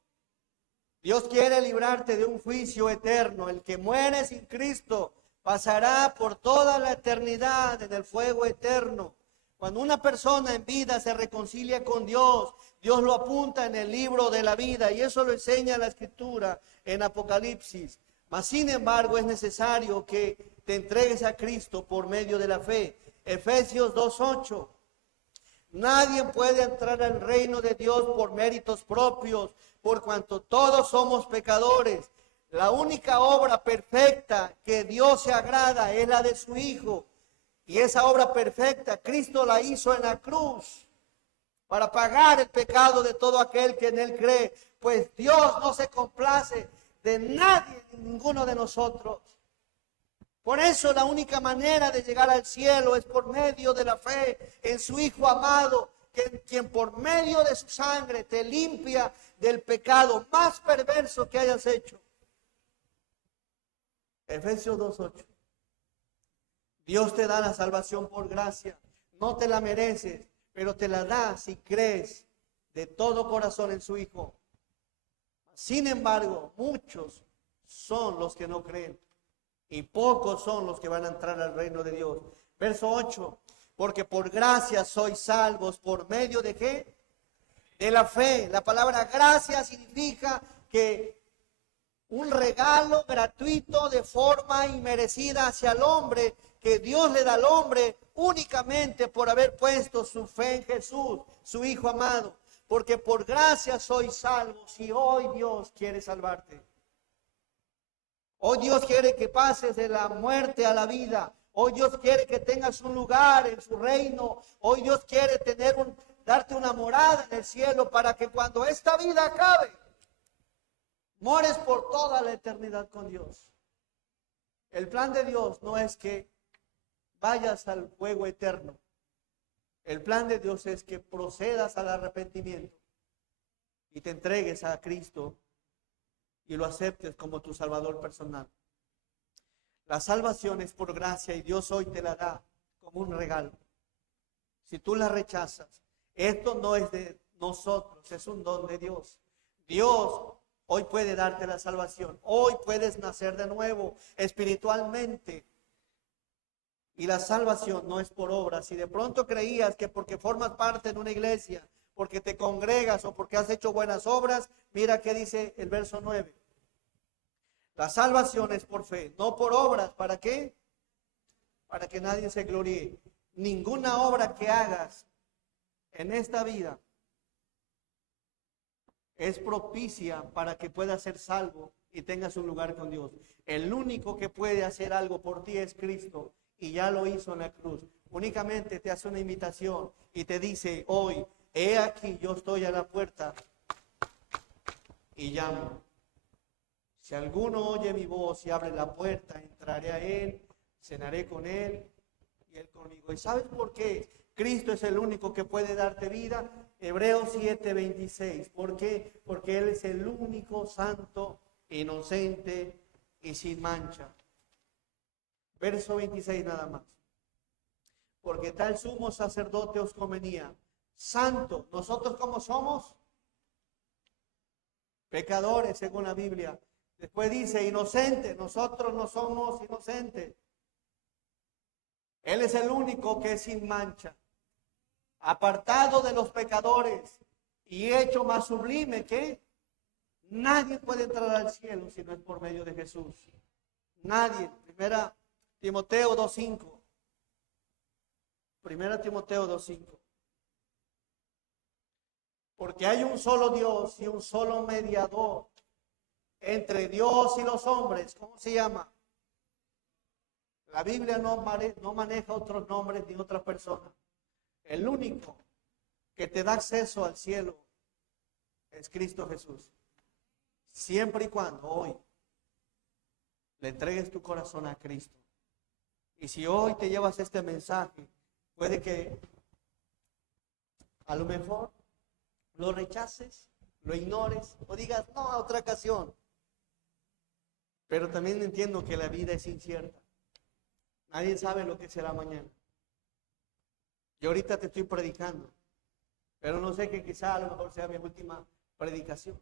Dios quiere librarte de un juicio eterno. El que muere sin Cristo pasará por toda la eternidad en el fuego eterno. Cuando una persona en vida se reconcilia con Dios, Dios lo apunta en el libro de la vida, y eso lo enseña la Escritura en Apocalipsis. Mas sin embargo es necesario que te entregues a Cristo por medio de la fe. Efesios 2:8. Nadie puede entrar al reino de Dios por méritos propios, por cuanto todos somos pecadores. La única obra perfecta que Dios se agrada es la de su Hijo. Y esa obra perfecta, Cristo la hizo en la cruz para pagar el pecado de todo aquel que en Él cree. Pues Dios no se complace de nadie, de ninguno de nosotros. Por eso la única manera de llegar al cielo es por medio de la fe en su Hijo amado, quien por medio de su sangre te limpia del pecado más perverso que hayas hecho. Efesios 2:8. Dios te da la salvación por gracia. No te la mereces, pero te la da si crees de todo corazón en su Hijo. Sin embargo, muchos son los que no creen y pocos son los que van a entrar al reino de Dios. Verso 8. Porque por gracia sois salvos por medio de ¿qué? De la fe. La palabra gracia significa que un regalo gratuito de forma inmerecida hacia el hombre, que Dios le da al hombre únicamente por haber puesto su fe en Jesús, su Hijo amado. Porque por gracia sois salvos y hoy Dios quiere salvarte. Hoy Dios quiere que pases de la muerte a la vida. Hoy Dios quiere que tengas un lugar en su reino. Hoy Dios quiere darte una morada en el cielo para que cuando esta vida acabe, mores por toda la eternidad con Dios. El plan de Dios no es que vayas al fuego eterno. El plan de Dios es que procedas al arrepentimiento y te entregues a Cristo y lo aceptes como tu Salvador personal. La salvación es por gracia y Dios hoy te la da como un regalo. Si tú la rechazas, esto no es de nosotros, es un don de Dios. Dios hoy puede darte la salvación. Hoy puedes nacer de nuevo espiritualmente. Y la salvación no es por obras. Si de pronto creías que porque formas parte de una iglesia, porque te congregas o porque has hecho buenas obras, mira qué dice el verso 9. La salvación es por fe, no por obras. ¿Para qué? Para que nadie se gloríe. Ninguna obra que hagas en esta vida es propicia para que puedas ser salvo y tengas un lugar con Dios. El único que puede hacer algo por ti es Cristo y ya lo hizo en la cruz. Únicamente te hace una invitación y te dice hoy, he aquí, yo estoy a la puerta y llamo. Si alguno oye mi voz y abre la puerta, entraré a él, cenaré con él y él conmigo. ¿Y sabes por qué? Cristo es el único que puede darte vida. Hebreos 7:26. ¿Por qué? Porque Él es el único santo, inocente y sin mancha. Verso 26 nada más. Porque tal sumo sacerdote os convenía. Santo. ¿Nosotros cómo somos? Pecadores, según la Biblia. Después dice inocente. Nosotros no somos inocentes. Él es el único que es sin mancha, apartado de los pecadores y hecho más sublime que nadie puede entrar al cielo si no es por medio de Jesús. Nadie. Primera Timoteo 2:5. Primera Timoteo 2:5. Porque hay un solo Dios y un solo mediador entre Dios y los hombres. ¿Cómo se llama? La Biblia no maneja otros nombres ni otras personas. El único que te da acceso al cielo es Cristo Jesús. Siempre y cuando hoy le entregues tu corazón a Cristo. Y si hoy te llevas este mensaje, puede que a lo mejor lo rechaces, lo ignores o digas, no, a otra ocasión. Pero también entiendo que la vida es incierta. Nadie sabe lo que será mañana. Yo ahorita te estoy predicando, pero no sé que quizá a lo mejor sea mi última predicación.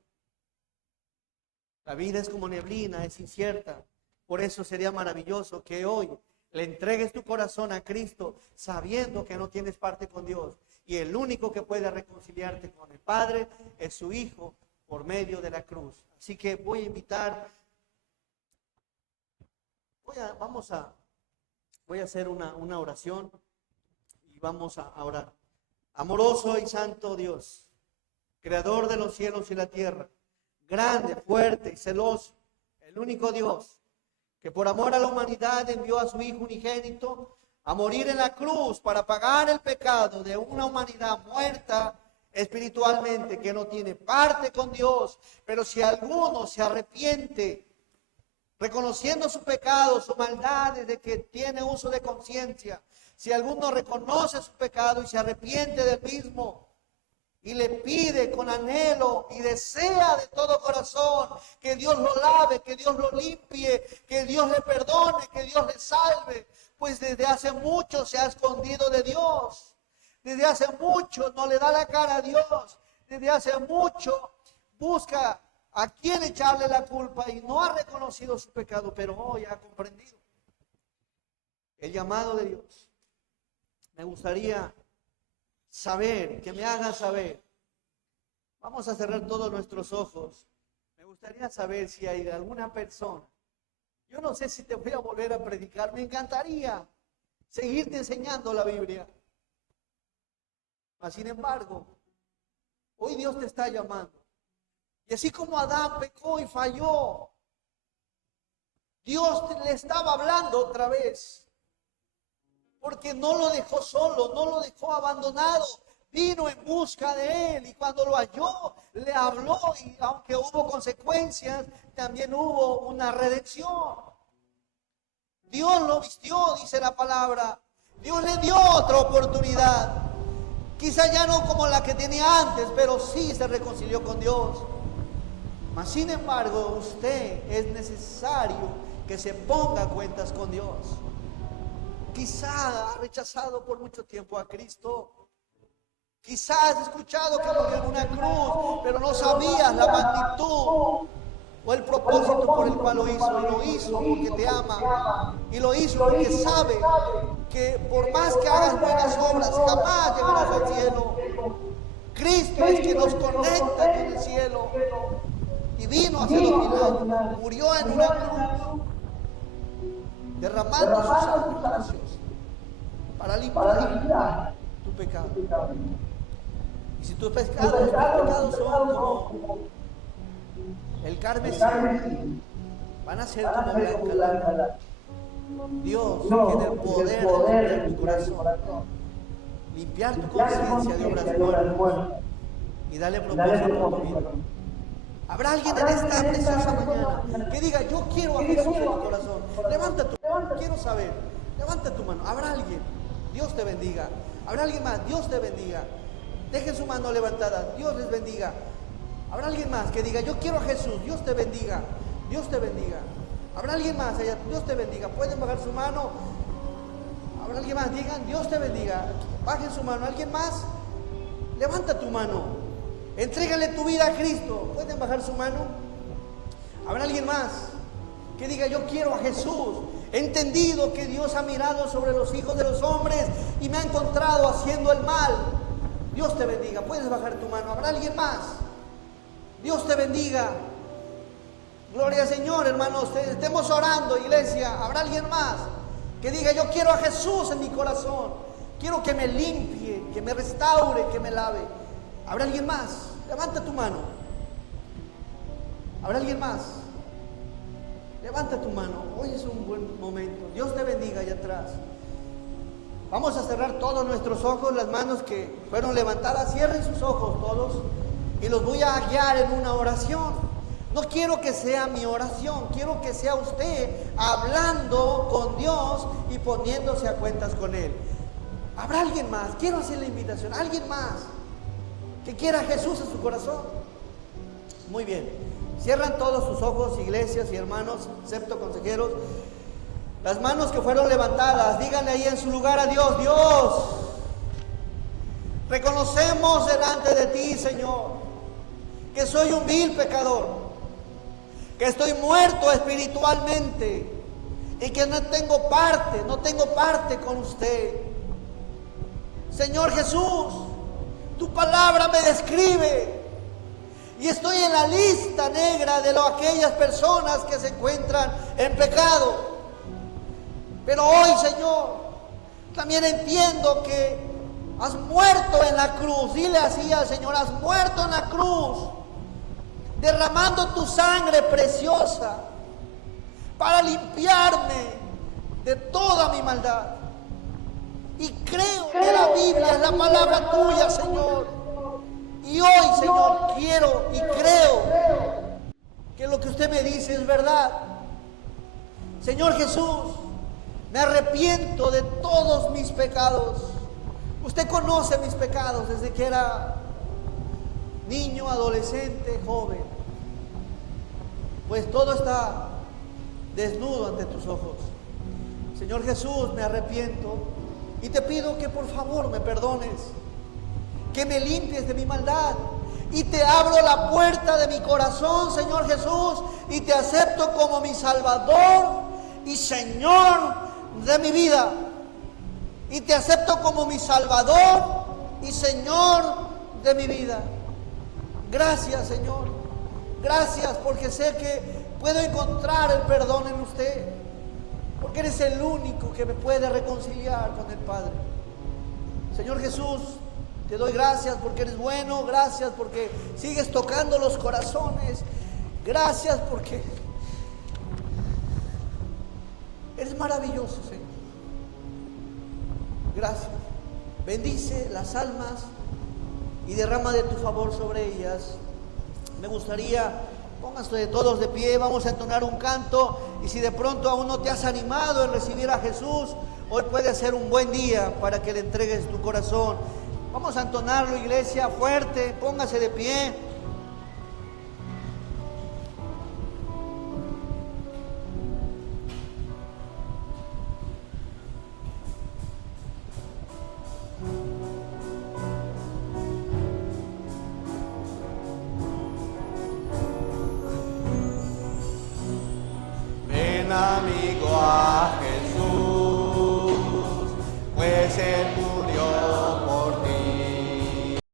La vida es como neblina, es incierta. Por eso sería maravilloso que hoy le entregues tu corazón a Cristo, sabiendo que no tienes parte con Dios. Y el único que puede reconciliarte con el Padre es su Hijo por medio de la cruz. Así que voy a invitar, voy a hacer una oración y vamos a orar. Amoroso y santo Dios, creador de los cielos y la tierra, grande, fuerte y celoso, el único Dios que por amor a la humanidad envió a su Hijo unigénito a morir en la cruz para pagar el pecado de una humanidad muerta espiritualmente, que no tiene parte con Dios. Pero si alguno se arrepiente, reconociendo su pecado, su maldad, desde que tiene uso de conciencia, Si alguno reconoce su pecado y se arrepiente del mismo y le pide con anhelo y desea de todo corazón que Dios lo lave, que Dios lo limpie, que Dios le perdone, que Dios le salve, pues desde hace mucho se ha escondido de Dios. Desde hace mucho no le da la cara a Dios. Desde hace mucho busca a quién echarle la culpa y no ha reconocido su pecado, pero hoy ha comprendido el llamado de Dios. Me gustaría saber, que me hagan saber. Vamos a cerrar todos nuestros ojos. Me gustaría saber si hay alguna persona. Yo no sé si te voy a volver a predicar. Me encantaría seguirte enseñando la Biblia. Mas, sin embargo, hoy Dios te está llamando. Y así como Adán pecó y falló, Dios le estaba hablando otra vez. Porque no lo dejó solo, no lo dejó abandonado. Vino en busca de él y cuando lo halló, le habló y aunque hubo consecuencias, también hubo una redención. Dios lo vistió, dice la palabra. Dios le dio otra oportunidad. Quizá ya no como la que tenía antes, pero sí se reconcilió con Dios. Mas sin embargo, usted es necesario que se ponga a cuentas con Dios. Quizá ha rechazado por mucho tiempo a Cristo. Quizás has escuchado que murió en una cruz, pero no sabías la magnitud o el propósito por el cual lo hizo. Y lo hizo porque te ama. Y lo hizo porque sabe que por más que hagas buenas obras, jamás llegarás al cielo. Cristo es quien nos conecta con el cielo. Y vino a hacer los milagros. Murió en una cruz, derramando su sangre preciosa para limpiar tu pecado. Y si tus pecados son como el carmesí, van a ser como blanca lana. Dios tiene el poder de limpiar tu corazón, limpiar tu conciencia de obras buenas y darle propósito a tu vida. Habrá alguien en esta preciosa mañana que diga: yo quiero a Jesús en mi corazón. Levanta tu mano, quiero saber. Levanta tu mano. Habrá alguien. Dios te bendiga. Habrá alguien más. Dios te bendiga. Dejen su mano levantada. Dios les bendiga. Habrá alguien más que diga: yo quiero a Jesús. Dios te bendiga. Dios te bendiga. Habrá alguien más allá. Dios te bendiga. Pueden bajar su mano. Habrá alguien más. Digan: Dios te bendiga. Bajen su mano. ¿Alguien más? Levanta tu mano. Entrégale tu vida a Cristo. ¿Pueden bajar su mano? ¿Habrá alguien más que diga: yo quiero a Jesús? He entendido que Dios ha mirado sobre los hijos de los hombres y me ha encontrado haciendo el mal. Dios te bendiga. ¿Puedes bajar tu mano? ¿Habrá alguien más? Dios te bendiga. Gloria al Señor, hermanos. Estemos orando, iglesia. ¿Habrá alguien más que diga: yo quiero a Jesús en mi corazón? Quiero que me limpie, que me restaure, que me lave. ¿Habrá alguien más? Levanta tu mano. ¿Habrá alguien más? Levanta tu mano. Hoy es un buen momento. Dios te bendiga allá atrás. Vamos a cerrar todos nuestros ojos, las manos que fueron levantadas. Cierren sus ojos todos y los voy a guiar en una oración. No quiero que sea mi oración, quiero que sea usted hablando con Dios y poniéndose a cuentas con Él. ¿Habrá alguien más? Quiero hacer la invitación. ¿Alguien más que quiera a Jesús en su corazón? Muy bien. Cierran todos sus ojos, iglesias y hermanos, excepto consejeros. Las manos que fueron levantadas, díganle ahí en su lugar a Dios: Dios, reconocemos delante de ti, Señor, que soy un vil pecador, que estoy muerto espiritualmente y que no tengo parte con usted. Señor Jesús, tu palabra me describe y estoy en la lista negra de aquellas personas que se encuentran en pecado. Pero hoy, Señor, también entiendo que has muerto en la cruz. Dile así al Señor: has muerto en la cruz, derramando tu sangre preciosa para limpiarme de toda mi maldad. Y creo que la Biblia es la palabra tuya, Señor. Y hoy, Señor, quiero y creo que lo que usted me dice es verdad. Señor Jesús, Me arrepiento de todos mis pecados. Usted conoce mis pecados desde que era niño, adolescente, joven. Pues todo está desnudo ante tus ojos. Señor Jesús, me arrepiento y te pido que por favor me perdones, que me limpies de mi maldad. Y te abro la puerta de mi corazón, Señor Jesús, y te acepto como mi Salvador y Señor de mi vida. Y te acepto como mi Salvador y Señor de mi vida. Gracias, Señor. Gracias porque sé que puedo encontrar el perdón en usted. Porque eres el único que me puede reconciliar con el Padre. Señor Jesús, te doy gracias porque eres bueno. Gracias porque sigues tocando los corazones. Gracias porque eres maravilloso, Señor. Gracias. Bendice las almas y derrama de tu favor sobre ellas. Me gustaría, pónganse todos de pie, vamos a entonar un canto. Y si de pronto aún no te has animado en recibir a Jesús, hoy puede ser un buen día para que le entregues tu corazón. Vamos a entonarlo, iglesia, fuerte, póngase de pie. Ven amigo a Jesús, pues el